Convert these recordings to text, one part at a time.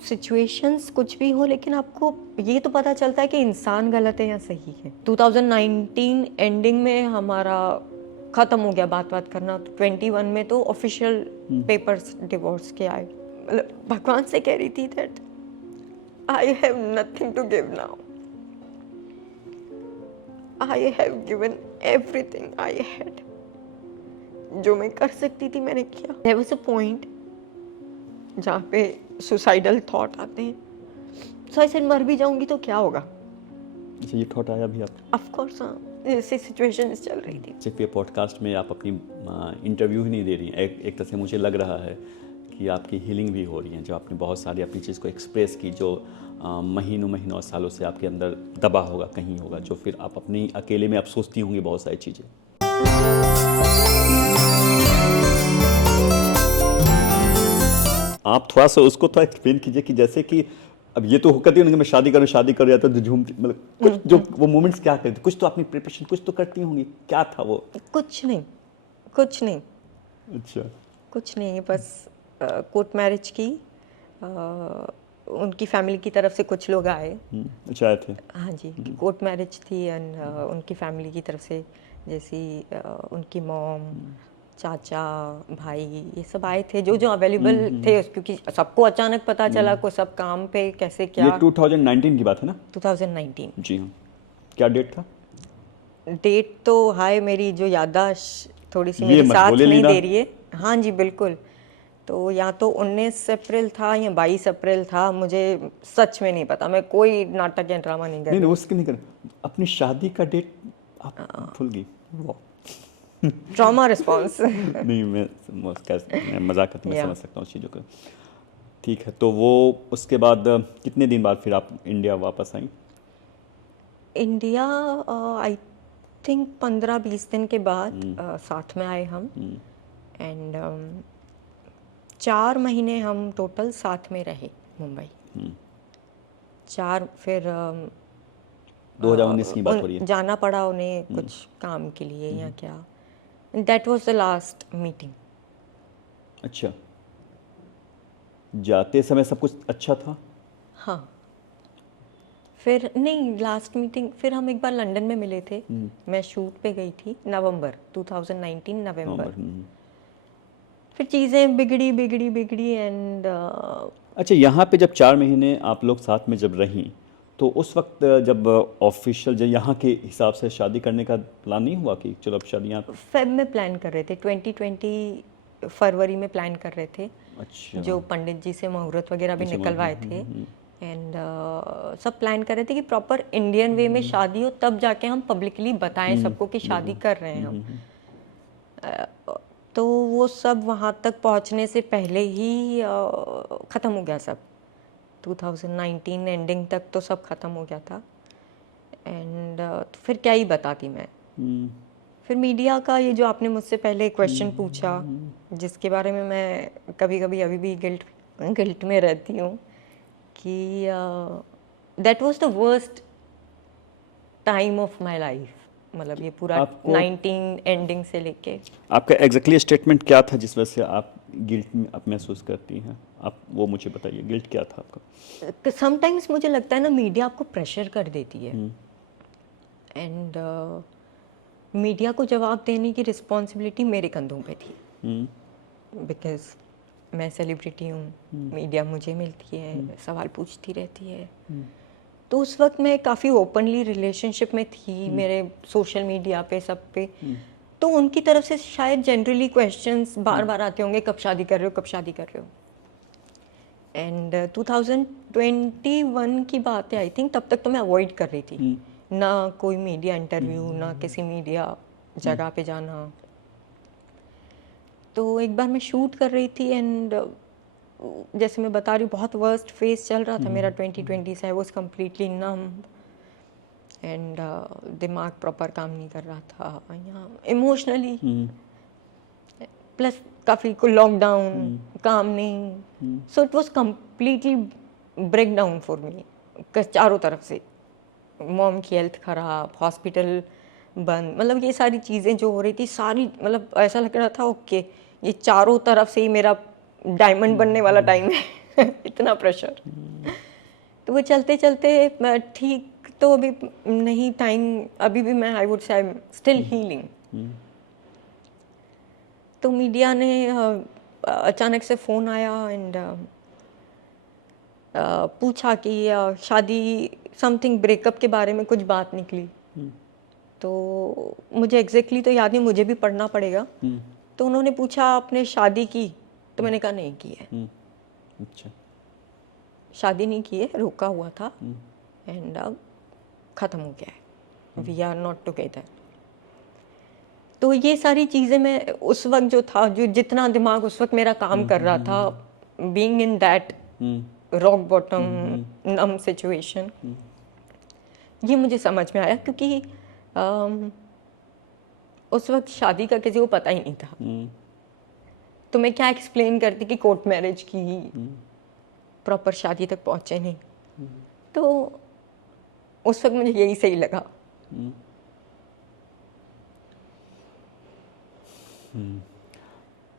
Situations कुछ भी हो, लेकिन आपको ये तो पता चलता है कि इंसान गलत है या सही है। 2019 एंडिंग में हमारा ख़त्म हो गया बात करना, तो 21 में तो ऑफिशियल पेपर्स डिवोर्स के आए। मतलब भगवान से कह रही थी that I have nothing to give now, I have given everything I had. जो मैं कर सकती थी मैंने किया। देयर वाज अ पॉइंट जहाँ पे सुसाइडल थॉट आते हैं, सो ऐसे मर भी जाऊंगी तो क्या होगा। अच्छा, ये थॉट आया भी आपको? ऑफ कोर्स हाँ, ऐसी सिचुएशन चल रही थी। सिर्फ ये पॉडकास्ट में आप अपनी इंटरव्यू ही नहीं दे रही हैं, एक तरह से मुझे लग रहा है कि आपकी हीलिंग भी हो रही है। जो आपने बहुत सारी अपनी चीज़ को एक्सप्रेस की, जो महीनों और सालों से आपके अंदर दबा होगा, कहीं होगा, जो फिर आप अपनी अकेले में आप सोचती होंगी बहुत सारी चीज़ें। आप थोड़ा सा उसको थोड़ा एक्सप्लेन कीजिए कि जैसे कि अब ये तो करती होंगी, मैं शादी करूँ या तो झूमती, मतलब कुछ जो वो मोमेंट्स क्या करती, कुछ तो अपनी प्रिपरेशन कुछ तो करती होंगी, क्या था वो? कुछ नहीं। अच्छा, कुछ नहीं, बस कोर्ट मैरिज की। उनकी फैमिली की तरफ से कुछ लोग आए। अच्छा, आए थे? हाँ जी, कोर्ट मैरिज थी एंड उनकी फैमिली की तरफ से, जैसी उनकी मॉम, चाचा, भाई, ये सब आए थे जो अवेलेबल थे, क्योंकि सबको अचानक पता चला को सब काम पे कैसे क्या। ये 2019 की बात है ना? 2019 जी हाँ। क्या डेट था? डेट तो हाय, मेरी जो याददाश्त थोड़ी सी ये मेरी मत साथ बोले नहीं लीना। दे रही है। हाँ जी बिल्कुल। तो या तो 19 अप्रैल था या 22 अप्रैल था, मुझे सच में नहीं पता। मैं कोई नाटक या ड्रामा नहीं कर नहीं, रही। उसकी नहीं कर, अपनी शादी का डेट आप भूल गई? Trauma response. नहीं, मैं मजाक करते, मैं या समझ सकता हूँ उस चीज़ों को। ठीक है, तो वो उसके बाद कितने दिन बाद फिर आप इंडिया वापस आई? इंडिया आई थिंक 15-20 दिन के बाद साथ में आए हम। एंड 4 महीने हम टोटल साथ में रहे मुंबई। 4 फिर 2019 की बात हो रही है? जाना पड़ा उन्हें कुछ काम के लिए या क्या। That was the last meeting. अच्छा, जाते समय सब कुछ अच्छा था? हाँ, फिर नहीं, लास्ट मीटिंग फिर हम एक बार लंदन में मिले थे। मैं शूट पे गई थी, नवंबर 2019 नवंबर। फिर चीज़ें बिगड़ी एंड अच्छा, यहाँ पे जब 4 महीने आप लोग साथ में जब रहीं, तो उस वक्त जब ऑफिशियल जब यहाँ के हिसाब से शादी करने का प्लान नहीं हुआ कि चलो अब शादी यहाँ? फेब में प्लान कर रहे थे, 2020 फरवरी में प्लान कर रहे थे। अच्छा, जो पंडित जी से मुहूर्त वगैरह भी अच्छा, निकलवाए थे। एंड सब प्लान कर रहे थे कि प्रॉपर इंडियन वे में शादी हो, तब जाके हम पब्लिकली बताएं सबको कि शादी कर रहे हैं हम। तो वो सब वहाँ तक पहुँचने से पहले ही ख़त्म हो गया सब। 2019 एंडिंग तक तो सब ख़त्म हो गया था। एंड तो फिर क्या ही बताती मैं। फिर मीडिया का ये जो आपने मुझसे पहले क्वेश्चन पूछा, जिसके बारे में मैं कभी कभी अभी भी गिल्ट में रहती हूँ कि that was the worst time of my life. मतलब ये पूरा 19 एंडिंग से लेके। आपका एग्जैक्टली स्टेटमेंट क्या था जिस वजह से आप गिल्ट में आप महसूस करती हैं? आप वो मुझे बताइए, गिल्ट क्या था आपका? समटाइम्स मुझे लगता है ना, मीडिया आपको प्रेशर कर देती है। एंड मीडिया को जवाब देने की रिस्पॉन्सिबिलिटी मेरे कंधों पे थी। बिकॉज मैं सेलिब्रिटी हूँ, मीडिया मुझे मिलती है, सवाल पूछती रहती है। तो उस वक्त मैं काफ़ी ओपनली रिलेशनशिप में थी, मेरे सोशल मीडिया पे सब पे। तो उनकी तरफ से शायद जनरली क्वेश्चंस बार बार आते होंगे, कब शादी कर रहे हो, कब शादी कर रहे हो। एंड 2021 की बात है आई थिंक, तब तक तो मैं अवॉइड कर रही थी। ना कोई मीडिया इंटरव्यू, ना किसी मीडिया जगह पे जाना। तो एक बार मैं शूट कर रही थी एंड जैसे मैं बता रही हूँ, बहुत वर्स्ट फेज चल रहा था मेरा 2020 से। I was completely num and दिमाग प्रॉपर काम नहीं कर रहा था यहाँ इमोशनली। प्लस काफ़ी को लॉकडाउन, काम नहीं। So it was completely break down for me, चारों तरफ से। मॉम की हेल्थ खराब, हॉस्पिटल बंद, मतलब ये सारी चीज़ें जो हो रही थी सारी, मतलब ऐसा लग रहा था ओके ये चारों तरफ से ही मेरा डायमंड बनने वाला टाइम है। इतना प्रेशर। तो वो चलते चलते ठीक तो अभी नहीं, टाइम अभी भी मैं I would say I am still healing. तो मीडिया ने अचानक से फ़ोन आया एंड पूछा कि शादी समथिंग ब्रेकअप के बारे में कुछ बात निकली। तो मुझे एग्जैक्टली तो याद नहीं, मुझे भी पढ़ना पड़ेगा। तो उन्होंने पूछा आपने शादी की, तो मैंने कहा नहीं की है। अच्छा। शादी नहीं की है, रोका हुआ था एंड अब ख़त्म हो गया है, वी आर नॉट टुगेदर। तो ये सारी चीज़ें मैं उस वक्त जो था, जो जितना दिमाग उस वक्त मेरा काम कर रहा था, being in that rock bottom numb situation, ये मुझे समझ में आया। क्योंकि उस वक्त शादी का किसी को पता ही नहीं था। तो मैं क्या एक्सप्लेन करती कि कोर्ट मैरिज की, प्रॉपर शादी तक पहुंचे नहीं। तो उस वक्त मुझे यही सही लगा।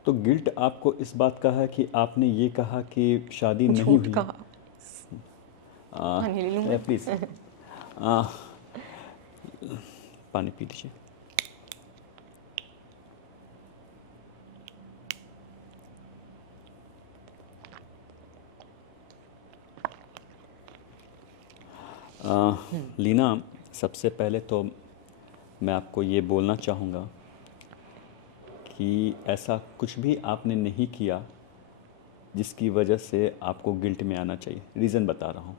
तो गिल्ट आपको इस बात का है कि आपने ये कहा कि शादी नहीं झूठ हुई। कहा। पानी ले लूं मैं? प्लीज़ पानी पी लीजिए। लीना, सबसे पहले तो मैं आपको ये बोलना चाहूँगा कि ऐसा कुछ भी आपने नहीं किया जिसकी वजह से आपको गिल्ट में आना चाहिए। रीज़न बता रहा हूँ।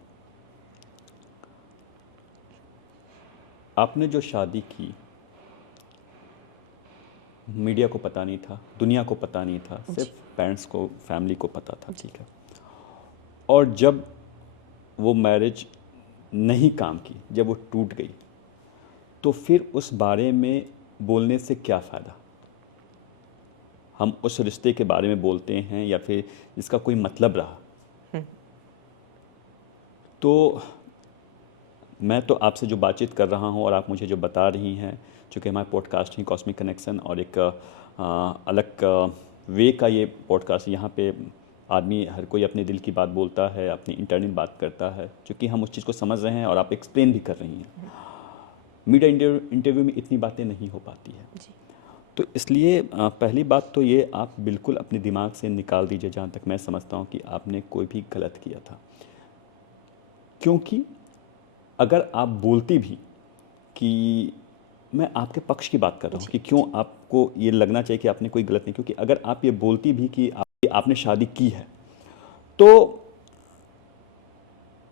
आपने जो शादी की, मीडिया को पता नहीं था, दुनिया को पता नहीं था, सिर्फ पेरेंट्स को, फैमिली को पता था, ठीक है। और जब वो मैरिज नहीं काम की, जब वो टूट गई, तो फिर उस बारे में बोलने से क्या फ़ायदा? हम उस रिश्ते के बारे में बोलते हैं या फिर जिसका कोई मतलब रहा। तो मैं तो आपसे जो बातचीत कर रहा हूँ और आप मुझे जो बता रही हैं, चूँकि हमारा पॉडकास्ट ही कॉस्मिक कनेक्शन और एक अलग वे का ये पॉडकास्ट, यहाँ पे आदमी हर कोई अपने दिल की बात बोलता है, अपनी इंटरनल बात करता है, क्योंकि हम उस चीज़ को समझ रहे हैं और आप एक्सप्लेन भी कर रही हैं। मीडिया इंटरव्यू में इतनी बातें नहीं हो पाती है। तो इसलिए पहली बात तो ये आप बिल्कुल अपने दिमाग से निकाल दीजिए, जहाँ तक मैं समझता हूँ, कि आपने कोई भी गलत किया था। क्योंकि अगर आप बोलती भी कि, मैं आपके पक्ष की बात कर रहा हूँ कि क्यों आपको ये लगना चाहिए कि आपने कोई गलत नहीं, क्योंकि अगर आप ये बोलती भी कि आपने शादी की है, तो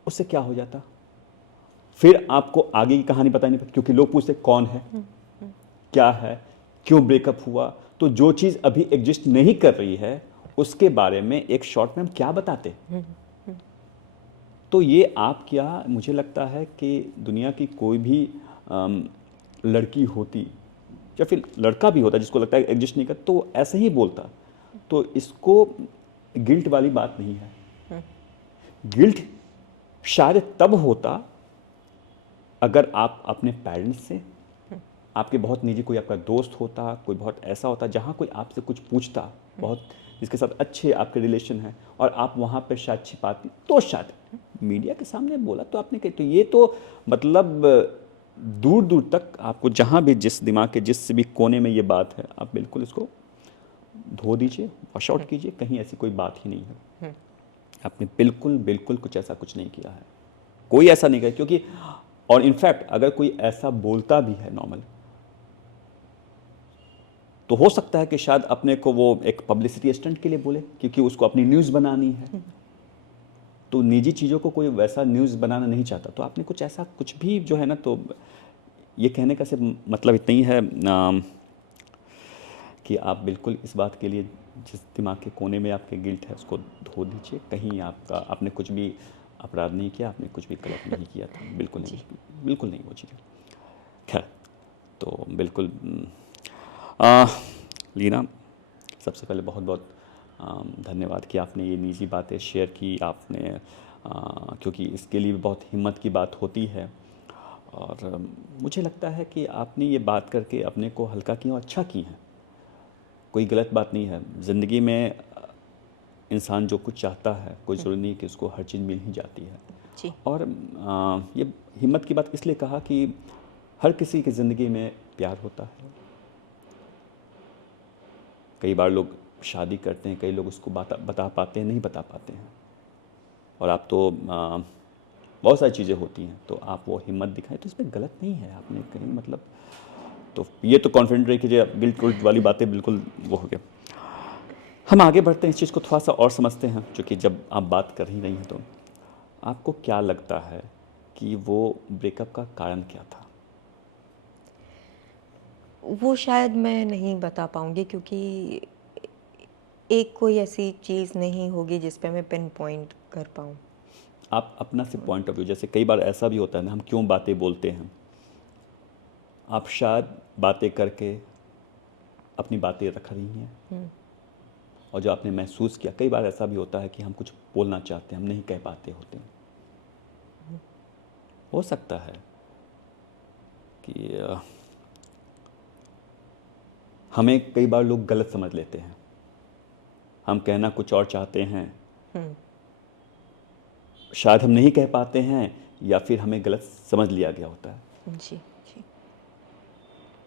उससे क्या हो जाता? फिर आपको आगे की कहानी पता नहीं पड़ती, क्योंकि लोग पूछते कौन है, क्या है, क्यों ब्रेकअप हुआ। तो जो चीज़ अभी एग्जिस्ट नहीं कर रही है, उसके बारे में एक शॉर्ट में हम क्या बताते? तो ये आप क्या, मुझे लगता है कि दुनिया की कोई भी लड़की होती या फिर लड़का भी होता जिसको लगता है एग्जिस्ट नहीं कर, तो ऐसे ही बोलता। तो इसको गिल्ट वाली बात नहीं है। गिल्ट शायद तब होता अगर आप अपने पेरेंट्स से, आपके बहुत निजी कोई आपका दोस्त होता, कोई बहुत ऐसा होता जहाँ कोई आपसे कुछ पूछता, बहुत जिसके साथ अच्छे आपके रिलेशन हैं, और आप वहाँ पर शायद छिपाती, तो शायद मीडिया के सामने बोला तो आपने कही। तो ये तो मतलब दूर दूर तक आपको जहाँ भी, जिस दिमाग के जिस भी कोने में ये बात है, आप बिल्कुल इसको धो दीजिए, वॉश आउट कीजिए। कहीं ऐसी कोई बात ही नहीं है। आपने बिल्कुल बिल्कुल कुछ ऐसा कुछ नहीं किया है, कोई ऐसा नहीं किया। क्योंकि और इनफैक्ट अगर कोई ऐसा बोलता भी है नॉर्मल, तो हो सकता है कि शायद अपने को वो एक पब्लिसिटी स्टंट के लिए बोले, क्योंकि उसको अपनी न्यूज़ बनानी है। तो निजी चीज़ों को कोई वैसा न्यूज़ बनाना नहीं चाहता। तो आपने कुछ ऐसा कुछ भी जो है ना, तो ये कहने का सिर्फ मतलब इतना ही है कि आप बिल्कुल इस बात के लिए, जिस दिमाग के कोने में आपके गिल्ट है, उसको धो दीजिए। कहीं आपने कुछ भी अपराध नहीं किया, आपने कुछ भी गलत नहीं किया था, बिल्कुल नहीं, बिल्कुल नहीं वो चीज़ें। खैर, तो बिल्कुल लीना, सबसे पहले बहुत बहुत धन्यवाद कि आपने ये निजी बातें शेयर की आपने, क्योंकि इसके लिए बहुत हिम्मत की बात होती है। और मुझे लगता है कि आपने ये बात करके अपने को हल्का किया और अच्छा की है। कोई गलत बात नहीं है ज़िंदगी में। इंसान जो कुछ चाहता है कोई ज़रूरी नहीं कि उसको हर चीज़ मिल ही जाती है। जी। और ये हिम्मत की बात इसलिए कहा कि हर किसी की ज़िंदगी में प्यार होता है। कई बार लोग शादी करते हैं, कई लोग उसको बता पाते हैं, नहीं बता पाते हैं। और आप तो बहुत सारी चीज़ें होती हैं, तो आप वो हिम्मत दिखाएं तो इसमें गलत नहीं है। आपने कहीं मतलब, तो ये तो कॉन्फिडेंट रही कि जो गिल्ट विल्ट वाली बातें बिल्कुल वो हो गया। हम आगे बढ़ते हैं, इस चीज़ को थोड़ा सा और समझते हैं, क्योंकि जब आप बात कर ही रही हैं तो आपको क्या लगता है कि वो ब्रेकअप का कारण क्या था? वो शायद मैं नहीं बता पाऊँगी, क्योंकि एक कोई ऐसी चीज़ नहीं होगी जिस पे मैं पिन पॉइंट कर पाऊँ। आप अपना से पॉइंट ऑफ व्यू, जैसे कई बार ऐसा भी होता है ना, हम क्यों बातें बोलते हैं, आप शायद बातें करके अपनी बातें रख रही हैं, और जो आपने महसूस किया, कई बार ऐसा भी होता है कि हम कुछ बोलना चाहते हैं, हम नहीं कह पाते होते हैं। हो सकता है कि हमें कई बार लोग गलत समझ लेते हैं, हम कहना कुछ और चाहते हैं, शायद हम नहीं कह पाते हैं, या फिर हमें गलत समझ लिया गया होता है। जी, जी।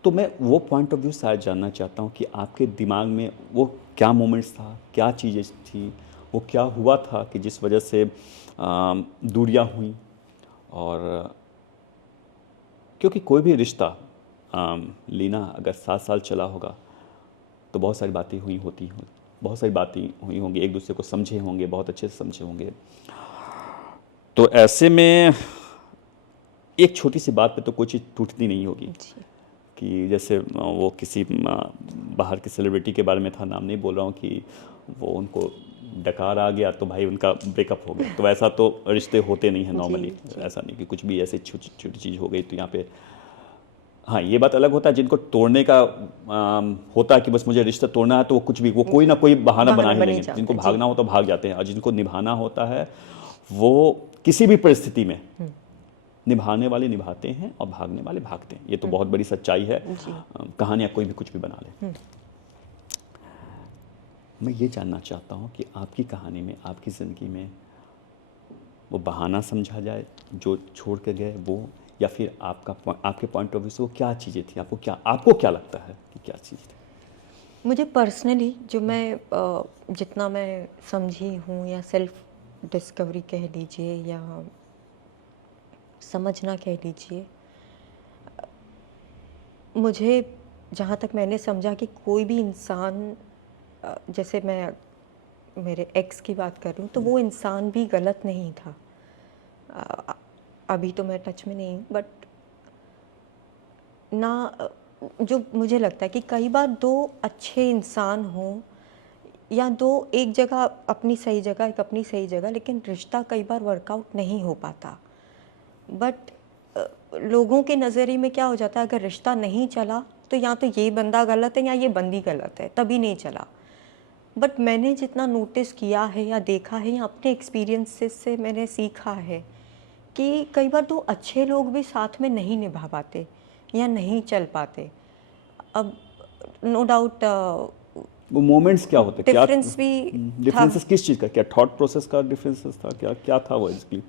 तो मैं वो पॉइंट ऑफ व्यू शायद जानना चाहता हूँ कि आपके दिमाग में वो क्या मोमेंट्स था, क्या चीज़ें थी, वो क्या हुआ था कि जिस वजह से दूरियां हुई। और क्योंकि कोई भी रिश्ता, लीना, अगर 7 साल चला होगा तो बहुत सारी बातें हुई होती हैं, बहुत सारी बातें हुई होंगी, एक दूसरे को समझे होंगे, बहुत अच्छे से समझे होंगे। तो ऐसे में एक छोटी सी बात पे तो कोई चीज़ टूटती नहीं होगी। जी। कि जैसे वो किसी बाहर के सेलिब्रिटी के बारे में था, नाम नहीं बोल रहा हूँ, कि वो उनको डकार आ गया तो भाई उनका ब्रेकअप हो गया। तो ऐसा तो रिश्ते होते नहीं हैं नॉर्मली। जी। ऐसा नहीं कि कुछ भी ऐसे छोटी छोटी चीज़ हो गई तो यहाँ पे, हाँ ये बात अलग होता है, जिनको तोड़ने का होता है कि बस मुझे रिश्ता तोड़ना है, तो वो कुछ भी, वो कोई ना कोई बहाना बना ही बन लेंगे। जाता जिनको है। जी। भागना हो तो भाग जाते हैं, और जिनको निभाना होता है वो किसी भी परिस्थिति में निभाने वाले निभाते हैं और भागने वाले भागते हैं। ये तो बहुत बड़ी सच्चाई है। जी। कहानियाँ कोई भी कुछ भी बना ले। मैं ये जानना चाहता हूँ कि आपकी कहानी में, आपकी ज़िंदगी में वो बहाना समझा जाए जो छोड़ के गए वो, या फिर आपके पॉइंट ऑफ व्यू से वो क्या चीज़ें थी, आपको क्या लगता है कि क्या चीज़ थी? मुझे पर्सनली जो मैं जितना मैं समझी हूँ, या सेल्फ डिस्कवरी कह लीजिए, या समझना कह लीजिए, मुझे जहाँ तक मैंने समझा कि कोई भी इंसान, जैसे मैं मेरे एक्स की बात कर रही हूँ, तो वो इंसान भी गलत नहीं था। अभी तो मैं टच में नहीं हूँ, बट ना, जो मुझे लगता है कि कई बार दो अच्छे इंसान हों, या दो एक जगह अपनी सही जगह, एक अपनी सही जगह, लेकिन रिश्ता कई बार वर्कआउट नहीं हो पाता। बट लोगों के नज़रिए में क्या हो जाता है, अगर रिश्ता नहीं चला तो या तो ये बंदा गलत है या ये बंदी गलत है, तभी नहीं चला। बट मैंने जितना नोटिस किया है या देखा है, या अपने एक्सपीरियंसेस से मैंने सीखा है कि कई बार दो अच्छे लोग भी साथ में नहीं निभा पाते या नहीं चल पाते। अब नो डाउट वो मोमेंट्स क्या होते, क्या डिफरेंस भी था। डिफरेंसेस, किस चीज़ का, क्या थॉट प्रोसेस का डिफरेंसेस था, क्या क्या था वो इसकी?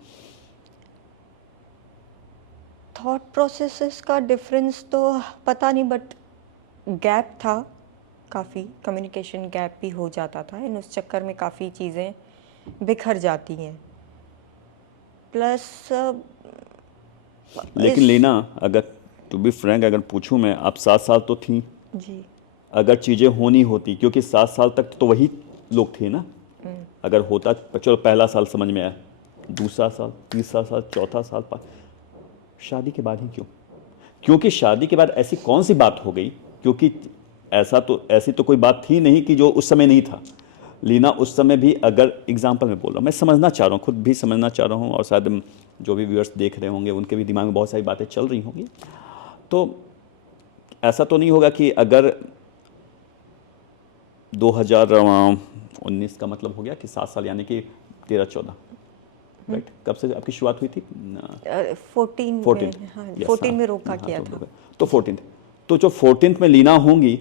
थॉट प्रोसेसेस का डिफरेंस तो पता नहीं, बट गैप था, काफ़ी कम्युनिकेशन गैप भी हो जाता था, इन उस चक्कर में काफ़ी चीज़ें बिखर जाती हैं। प्लस लेकिन लेना, अगर टू बी फ्रैंक अगर पूछूं मैं, आप 7 साल तो थी, जी। अगर चीज़ें होनी होती, क्योंकि 7 साल तक तो वही लोग थे ना, अगर होता, चलो पहला साल समझ में आया, दूसरा साल, तीसरा साल, चौथा साल, शादी के बाद ही क्यों? क्योंकि शादी के बाद ऐसी कौन सी बात हो गई, क्योंकि ऐसी तो कोई बात थी नहीं कि जो उस समय नहीं था। लीना उस समय भी, अगर एग्जाम्पल में बोल रहा हूँ, मैं समझना चाह रहा हूँ, खुद भी समझना चाह रहा हूँ, और शायद जो भी व्यूअर्स देख रहे होंगे उनके भी दिमाग में बहुत सारी बातें चल रही होंगी। तो ऐसा तो नहीं होगा कि अगर 2019 का मतलब हो गया कि 7 साल, यानी कि 13-14, राइट? कब से आपकी शुरुआत हुई थी? 14 में, हाँ, 14 में रोका हाँ, किया था। तो 14th, तो जो 14th में लीना होंगी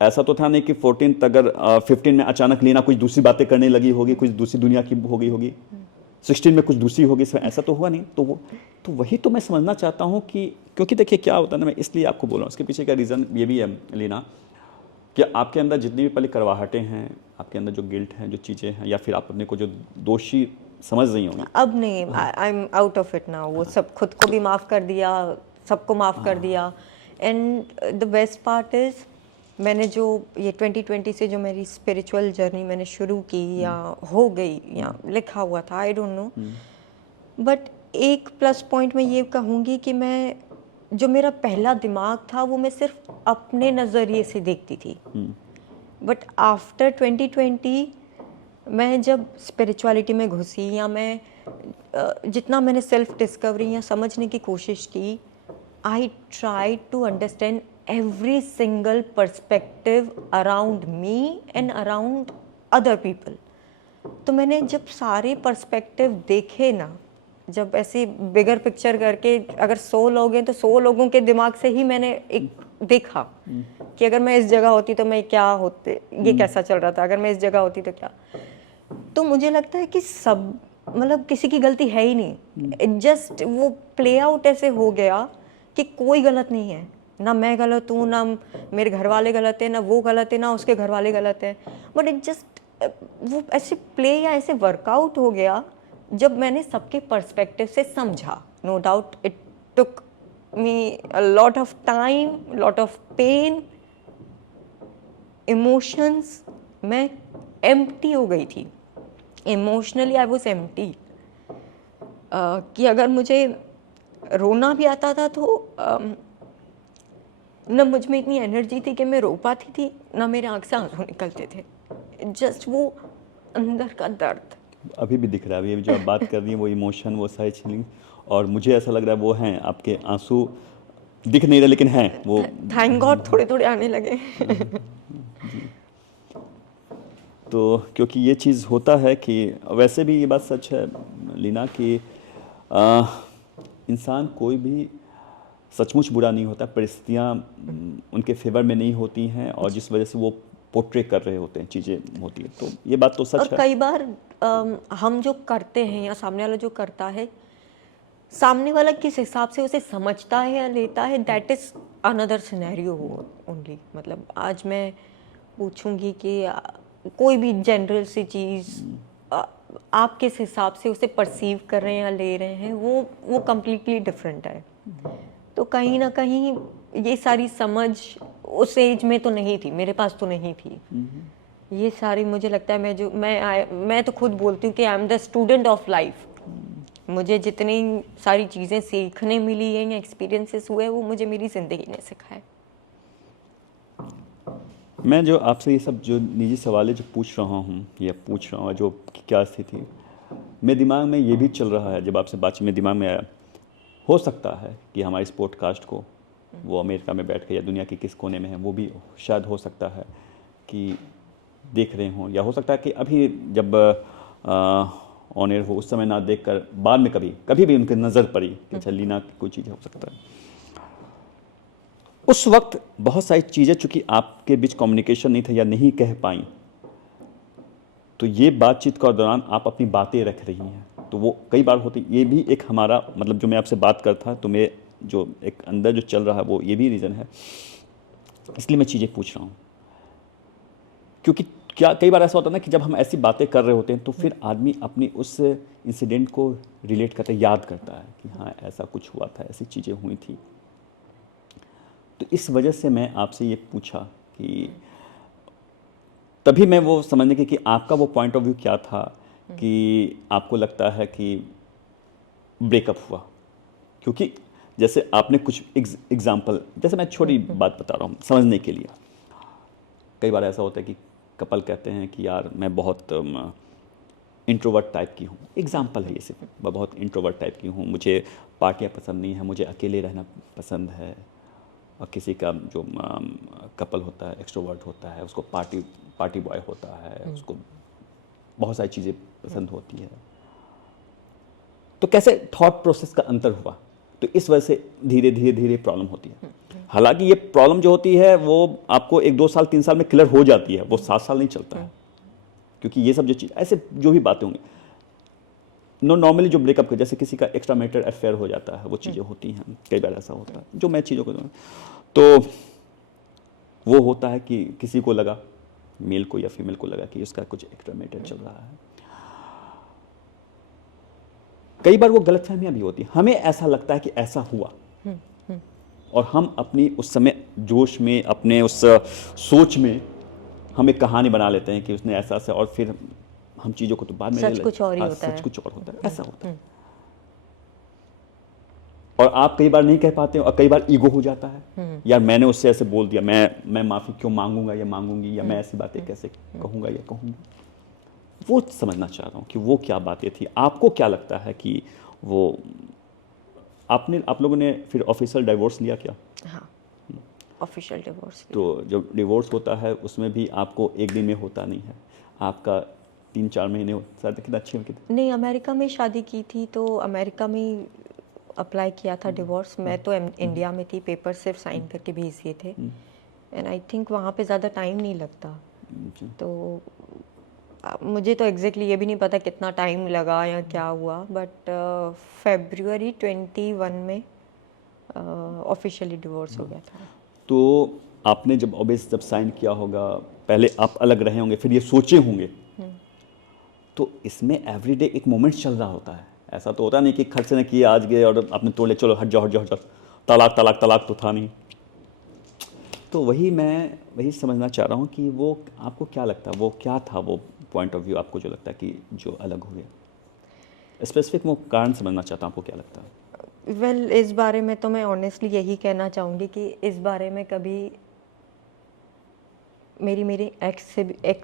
ऐसा तो था नहीं कि 14th अगर 15 में अचानक लीना कुछ दूसरी बातें करने लगी होगी, कुछ दूसरी दुनिया की हो गई होगी, 16 में कुछ दूसरी होगी, ऐसा तो हुआ नहीं। तो वही तो मैं समझना चाहता हूँ कि क्योंकि देखिए क्या होता है ना, मैं इसलिए आपको बोल रहा हूँ, इसके पीछे का रीज़न ये भी है लीना, कि आपके अंदर जितनी भी पहले करवाहटें हैं, आपके अंदर जो गिल्ट हैं, जो चीज़ें हैं, या फिर आप अपने को जो दोषी समझ रही होंगी, अब नहीं, I am out of it now. वो सब खुद को भी माफ़ कर दिया, सबको माफ़ कर दिया। And the best part is मैंने जो ये 2020 से जो मेरी स्पिरिचुअल जर्नी मैंने शुरू की या हो गई या लिखा हुआ था, आई डोंट नो, बट एक प्लस पॉइंट मैं ये कहूँगी कि मैं जो मेरा पहला दिमाग था वो मैं सिर्फ अपने नज़रिए से देखती थी, बट आफ्टर 2020 मैं जब स्पिरिचुअलिटी में घुसी या मैं जितना मैंने सेल्फ डिस्कवरी या समझने की कोशिश की, I try to understand every single perspective around me and around other people। तो मैंने जब सारे पर्सपेक्टिव देखे ना, जब ऐसे बिगर पिक्चर करके अगर 100 लोग हैं तो 100 लोगों के दिमाग से ही मैंने एक देखा कि अगर मैं इस जगह होती तो मैं क्या होते, ये कैसा चल रहा था, अगर मैं इस जगह होती तो क्या। तो मुझे लगता है कि सब मतलब किसी की गलती है ही नहीं, जस्ट वो प्ले आउट ऐसे हो गया कि कोई गलत नहीं है, ना मैं गलत हूँ, ना मेरे घर वाले गलत हैं, ना वो गलत है, ना उसके घर वाले गलत हैं, बट इट जस्ट वो ऐसे प्ले या ऐसे वर्कआउट हो गया जब मैंने सबके पर्सपेक्टिव से समझा। No doubt it took me a lot of time, lot of pain, emotions. मैं एम्प्टी हो गई थी इमोशनली, आई वॉज एम्प्टी, कि अगर मुझे रोना भी आता था तो न मुझ में इतनी एनर्जी थी कि मैं रो पाती थी, ना मेरे आँख से आंसू निकलते थे, जस्ट वो अंदर का दर्द अभी भी दिख रहा है। अभी जो आप बात कर रही हैं वो इमोशन, वो सारी फीलिंग, और मुझे ऐसा लग रहा है वो हैं, आपके आंसू दिख नहीं रहे लेकिन हैं वो। थैंक गॉड थोड़े थोड़े आने लगे। तो क्योंकि ये चीज़ होता है कि वैसे भी ये बात सच है लीना कि इंसान कोई भी सचमुच बुरा नहीं होता, परिस्थितियाँ उनके फेवर में नहीं होती हैं, और जिस वजह से वो पोर्ट्रे कर रहे होते हैं चीज़ें होती हैं, तो ये बात तो सच और है। कई बार हम जो करते हैं या सामने वाला जो करता है, सामने वाला किस हिसाब से उसे समझता है या लेता है, that is another scenario only. मतलब आज मैं पूछूंगी कि कोई भी जनरल सी चीज़ आप किस हिसाब से उसे परसीव कर रहे हैं या ले रहे हैं, वो कम्प्लीटली डिफरेंट है। तो कहीं ना कहीं ये सारी समझ उस एज में तो नहीं थी, मेरे पास तो नहीं थी ये सारी। मुझे लगता है मैं तो खुद बोलती हूँ कि I am the student of life. मुझे जितनी सारी चीज़ें सीखने मिली हैं या एक्सपीरियंसेस हुए, वो मुझे मेरी ज़िंदगी ने सिखाए। मैं जो आपसे ये सब जो निजी सवाल जो पूछ रहा हूँ या पूछ रहा हूँ, जो क्या स्थिति मेरे दिमाग में ये भी चल रहा है, जब आपसे बातचीत में दिमाग में आया, हो सकता है कि हमारे इस पॉडकास्ट को वो अमेरिका में बैठ के या दुनिया के किस कोने में है, वो भी शायद हो सकता है कि देख रहे हों, या हो सकता है कि अभी जब ऑन एयर हो उस समय ना देख कर बाद में कभी भी उनकी नज़र पड़ी कि अच्छा लीना की कोई चीज़ हो सकता है। उस वक्त बहुत सारी चीज़ें चूँकि आपके बीच कम्युनिकेशन नहीं था या नहीं कह पाई, तो ये बातचीत के दौरान आप अपनी बातें रख रही हैं, तो वो कई बार होती, ये भी एक हमारा मतलब जो मैं आपसे बात करता तो मैं जो एक अंदर जो चल रहा है वो ये भी रीज़न है, इसलिए मैं चीज़ें पूछ रहा हूँ। क्योंकि क्या कई बार ऐसा होता है ना कि जब हम ऐसी बातें कर रहे होते हैं तो फिर आदमी अपनी उस इंसिडेंट को रिलेट करता है, याद करता है कि हाँ ऐसा कुछ हुआ था, ऐसी चीज़ें हुई थी। तो इस वजह से मैं आपसे ये पूछा कि तभी मैं वो समझने की कि आपका वो पॉइंट ऑफ व्यू क्या था कि आपको लगता है कि ब्रेकअप हुआ, क्योंकि जैसे आपने कुछ एग्जाम्पल, जैसे मैं छोटी बात बता रहा हूँ समझने के लिए। कई बार ऐसा होता है कि कपल कहते हैं कि यार मैं बहुत इंट्रोवर्ट टाइप की हूँ, एग्जाम्पल है ये सिर्फ, मैं बहुत इंट्रोवर्ट टाइप की हूँ, मुझे पार्टियाँ पसंद नहीं है, मुझे अकेले रहना पसंद है। और किसी का जो कपल होता है एक्सट्रोवर्ट होता है, उसको पार्टी बॉय होता है, उसको बहुत सारी चीज़ें पसंद होती है। तो कैसे थॉट प्रोसेस का अंतर हुआ तो इस वजह से धीरे धीरे धीरे प्रॉब्लम होती है। हालांकि ये प्रॉब्लम जो होती है वो आपको 1-2 साल 3 साल में क्लियर हो जाती है, वो 7 साल नहीं चलता है, क्योंकि ये सब जो चीज़ ऐसे जो भी बातें होंगी नॉर्मली जो ब्रेकअप जैसे किसी का एक्स्ट्रा मैरिटल अफेयर हो जाता है, वो चीज़ें होती हैं, कई बार ऐसा होता है जो मैं चीज़ों को तो वो होता है कि किसी को लगा, मेल को या फीमेल को लगा कि उसका कुछ एक्स्ट्रा मैरिटल चल रहा है। कई बार वो गलतफहमियां भी होती हैं, हमें ऐसा लगता है कि ऐसा हुआ और हम अपनी उस समय जोश में अपने उस सोच में हम एक कहानी बना लेते हैं कि उसने ऐसा ऐसा, और फिर हम चीज़ों को तो बाद में सच कुछ और ही होता सच है। कुछ और होता है, ऐसा होता है। और आप कई बार नहीं कह पाते हो और कई बार ईगो हो जाता है, यार मैंने उससे ऐसे बोल दिया, मैं माफ़ी क्यों मांगूंगा या मांगूंगी, या मैं ऐसी बातें कैसे कहूँगा या कहूँगी। वो समझना चाह रहा हूँ कि वो क्या बातें थी, आपको क्या लगता है कि वो आप लोगों ने फिर ऑफिशियल डिवोर्स लिया क्या? हाँ, ऑफिशियल डिवोर्स। तो जब डिवोर्स होता है उसमें भी आपको एक दिन में होता नहीं है, आपका 3-4 महीने शायद कितना अच्छे कितने। नहीं, अमेरिका में शादी की थी तो अमेरिका में अप्लाई किया था डिवोर्स। मैं तो इंडिया में थी, पेपर सिर्फ साइन करके भेज दिए थे। एंड आई थिंक वहाँ पे ज़्यादा टाइम नहीं लगता। तो मुझे तो एग्जैक्टली ये भी नहीं पता कितना टाइम लगा या क्या हुआ, बट February 21 में ऑफिशियली डिवोर्स हो गया था। तो आपने जब ऑब्वियस जब साइन किया होगा, पहले आप अलग रहे होंगे, फिर ये सोचे होंगे, तो इसमें एवरीडे एक मोमेंट चल रहा होता है। ऐसा तो होता नहीं कि खर्च ने किए आज गए और आपने तोड़ ले, चलो हट जाओ हट जाओ हट जाओ, तलाक तलाक तलाक तो था नहीं। तो वही समझना चाह रहा हूँ कि वो आपको क्या लगता है, वो क्या था वो पॉइंट ऑफ व्यू आपको जो लगता है कि जो अलग हुए, स्पेसिफिक वो कारण समझना चाहता हूँ, आपको क्या लगता है? वेल, इस बारे में तो मैं ऑनेस्टली यही कहना चाहूँगी कि इस बारे में कभी मेरी एक्स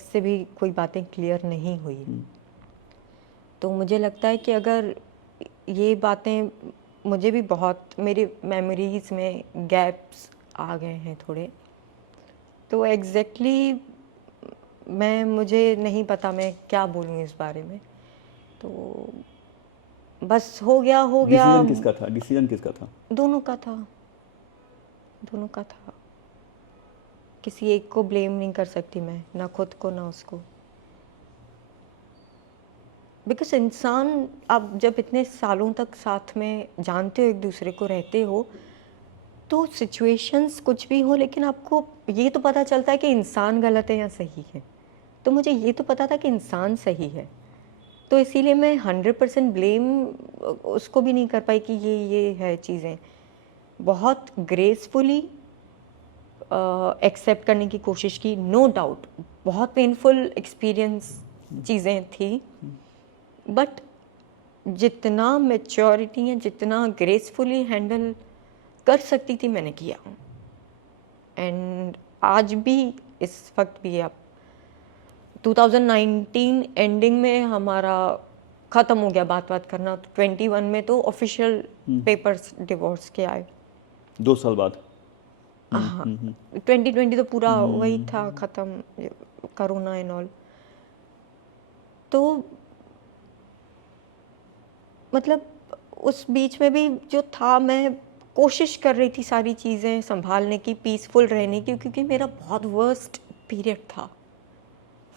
से भी कोई बातें क्लियर नहीं हुई। तो मुझे लगता है कि अगर ये बातें, मुझे भी बहुत मेरी मेमोरीज में गैप्स आ गए हैं थोड़े, तो एग्जैक्टली मुझे नहीं पता मैं क्या बोलूँ इस बारे में। तो बस हो गया डिसीजन किसका था? दोनों का था, दोनों का था। किसी एक को ब्लेम नहीं कर सकती मैं, ना खुद को ना उसको। बिकॉज इंसान, आप जब इतने सालों तक साथ में जानते हो, एक दूसरे को रहते हो, तो सिचुएशंस कुछ भी हो, लेकिन आपको ये तो पता चलता है कि इंसान गलत है या सही है। तो मुझे ये तो पता था कि इंसान सही है, तो इसीलिए मैं 100% ब्लेम उसको भी नहीं कर पाई कि ये है चीज़ें। बहुत ग्रेसफुली एक्सेप्ट करने की कोशिश की, नो डाउट बहुत पेनफुल एक्सपीरियंस चीज़ें थी, बट जितना मैच्योरिटी या जितना ग्रेसफुली हैंडल कर सकती थी मैंने किया। एंड आज भी, इस वक्त भी, आप 2019 एंडिंग में हमारा ख़त्म हो गया बात करना, तो 21 में तो ऑफिशियल पेपर्स डिवोर्स के आए। 2 साल बाद? हाँ, 2020 तो पूरा वही था ख़त्म, कोरोना एंड ऑल। तो मतलब उस बीच में भी जो था, मैं कोशिश कर रही थी सारी चीज़ें संभालने की, पीसफुल रहने की, क्योंकि मेरा बहुत वर्स्ट पीरियड था,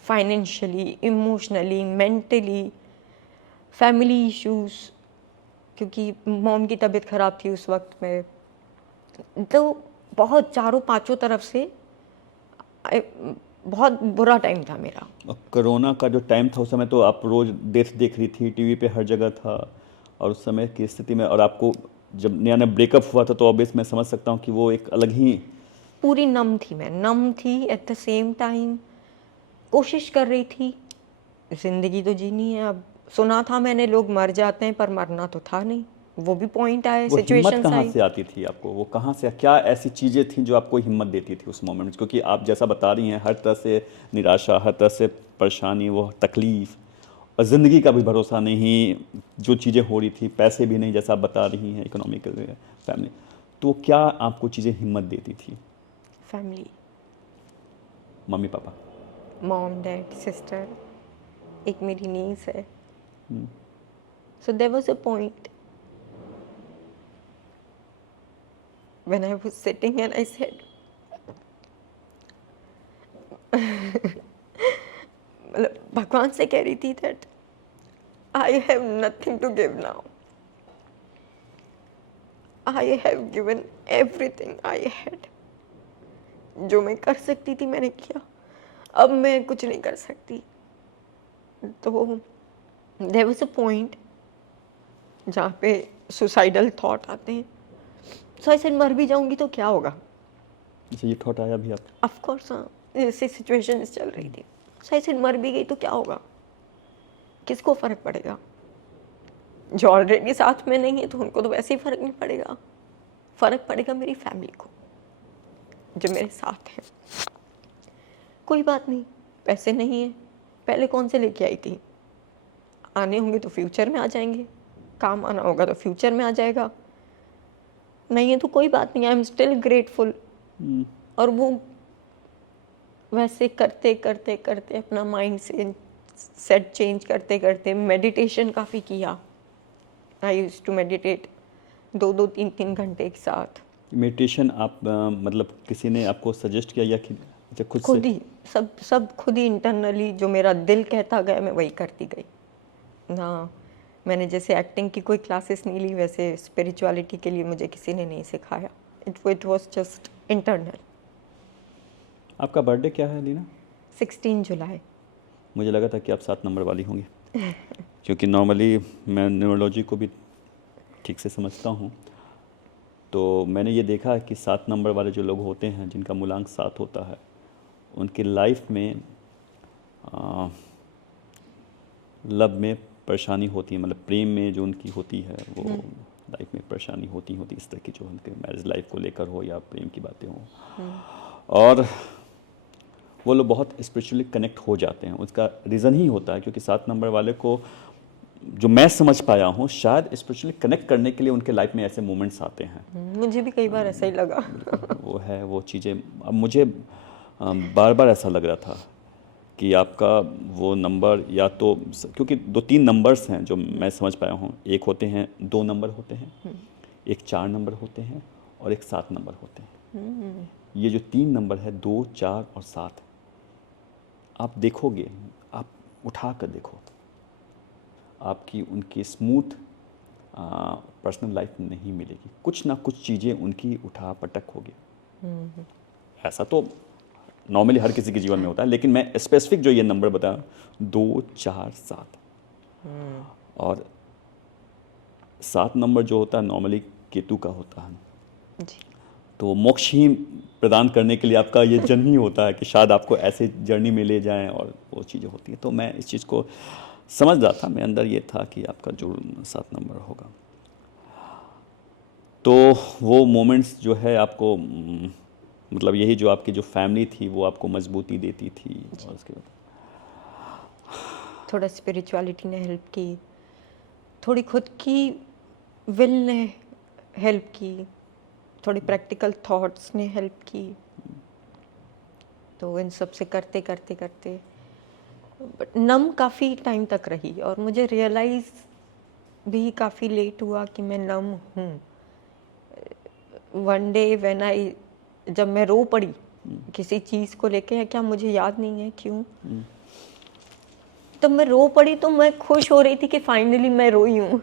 financially, emotionally, mentally, family issues, क्योंकि मॉम की तबीयत ख़राब थी उस वक्त में। तो बहुत चारों पांचों तरफ से बहुत बुरा टाइम था मेरा। और कोरोना का जो टाइम था उस समय तो आप रोज़ डेथ देख रही थी, टीवी पे हर जगह था, और उस समय की स्थिति में, और आपको जब नया नया ब्रेकअप हुआ था तो ऑब्वियस मैं समझ सकता हूँ कि वो एक अलग ही पूरी नम थी, मैं नम थी एट द सेम टाइम। कोशिश कर रही थी, जिंदगी तो जीनी है। अब सुना था मैंने लोग मर जाते हैं, पर मरना तो था नहीं, वो भी पॉइंट आए, वो हिम्मत सिचुएशंस कहाँ आई। से आती थी आपको, वो कहाँ से, क्या ऐसी चीज़ें थी जो आपको हिम्मत देती थी उस मोमेंट में? क्योंकि आप जैसा बता रही हैं, हर तरह से निराशा, हर तरह से परेशानी, वो तकलीफ़, और ज़िंदगी का भी भरोसा नहीं, जो चीज़ें हो रही थी, पैसे भी नहीं जैसा आप बता रही हैं, इकोनॉमिकल फैमिली, तो क्या आपको चीज़ें हिम्मत देती थी? फैमिली, मम्मी पापा? मॉम, डैड, सिस्टर, एक मेरी नीस है। So there was a point when I was sitting and I said, मतलब भगवान से कह रही थी that I have nothing to give now. I have given everything I had. जो मैं कर सकती थी मैंने किया, अब मैं कुछ नहीं कर सकती. तो there was a point जहाँ पे suicidal thought आते हैं. So I said मर भी जाऊंगी तो क्या होगा. अच्छा, ये थॉट आया भी आप? ऑफ कोर्स हाँ, ऐसी सिचुएशन चल रही थी. सही से मर भी गई तो क्या होगा, किसको फ़र्क पड़ेगा. जो ऑलरेडी साथ में नहीं है तो उनको तो वैसे ही फ़र्क नहीं पड़ेगा. फ़र्क पड़ेगा मेरी फैमिली को जो मेरे साथ है. कोई बात नहीं, पैसे नहीं है, पहले कौन से लेके आई थी, आने होंगे तो फ्यूचर में आ जाएंगे, काम आना होगा तो फ्यूचर में आ जाएगा, नहीं है तो कोई बात नहीं. I am still grateful. और वो वैसे करते करते करते अपना माइंड से सेट चेंज करते करते मेडिटेशन काफ़ी किया. आई यूज्ड टू मेडिटेट 2-3 घंटे एक साथ. मेडिटेशन आप मतलब किसी ने आपको सजेस्ट किया या कि अच्छा खुद ही सब खुद ही इंटरनली जो मेरा दिल कहता गया मैं वही करती गई ना. मैंने जैसे एक्टिंग की कोई क्लासेस नहीं ली, वैसे स्पिरिचुअलिटी के लिए मुझे किसी ने नहीं सिखाया. It was just internal. आपका बर्थडे क्या है लीना? 16 जुलाई. मुझे लगा था कि आप 7 नंबर वाली होंगी क्योंकि नॉर्मली मैं न्यूरोलॉजी को भी ठीक से समझता हूँ. तो मैंने ये देखा है कि 7 नंबर वाले जो लोग होते हैं जिनका मूलांक 7 होता है, उनकी लाइफ में लव में परेशानी होती है, मतलब प्रेम में जो उनकी होती है वो लाइफ में परेशानी होती इस तरह की, जो उनके मैरिज लाइफ को लेकर हो या प्रेम की बातें हों. और वो लोग बहुत स्पिरिचुअली कनेक्ट हो जाते हैं. उसका रीज़न ही होता है क्योंकि 7 नंबर वाले को जो मैं समझ पाया हूँ शायद स्पिरिचुअली कनेक्ट करने के लिए उनके लाइफ में ऐसे मोमेंट्स आते हैं. मुझे भी कई बार ऐसा ही लगा. वो चीज़ें अब मुझे बार बार ऐसा लग रहा था कि आपका वो नंबर या तो, क्योंकि 2-3 नंबर्स हैं जो मैं समझ पाया हूँ. एक होते हैं 2 नंबर होते हैं, एक 4 नंबर होते हैं और एक 7 नंबर होते हैं. ये जो 3 नंबर है 2, 4 और 7, आप देखोगे, आप उठा कर देखो, आपकी उनकी स्मूथ पर्सनल लाइफ नहीं मिलेगी. कुछ ना कुछ चीज़ें उनकी उठा पटक होगी. ऐसा तो नॉर्मली हर किसी के जीवन में होता है, लेकिन मैं स्पेसिफिक जो ये नंबर बताया 2, 4, 7 और 7 नंबर जो होता है नॉर्मली केतु का होता है जी. तो मोक्ष ही प्रदान करने के लिए आपका ये जर्नी होता है कि शायद आपको ऐसे जर्नी में ले जाएं और वो चीज़ें होती हैं. तो मैं इस चीज़ को समझ रहा था, मेरे अंदर ये था कि आपका जो 7 नंबर होगा. तो वो मोमेंट्स जो है आपको मतलब यही जो आपकी जो फैमिली थी वो आपको मजबूती देती थी. और उसके बाद थोड़ा स्पिरिचुअलिटी ने हेल्प की, थोड़ी खुद की विल ने हेल्प की, थोड़ी प्रैक्टिकल थॉट्स ने हेल्प की. तो इन सब से करते करते करते बट नम काफ़ी टाइम तक रही और मुझे रियलाइज़ भी काफ़ी लेट हुआ कि मैं नम हूँ. वन डे व्हेन आई, जब मैं रो पड़ी किसी चीज़ को लेके, क्या मुझे याद नहीं है क्यों, तब मैं रो पड़ी तो मैं खुश हो रही थी कि फाइनली मैं रोई हूँ.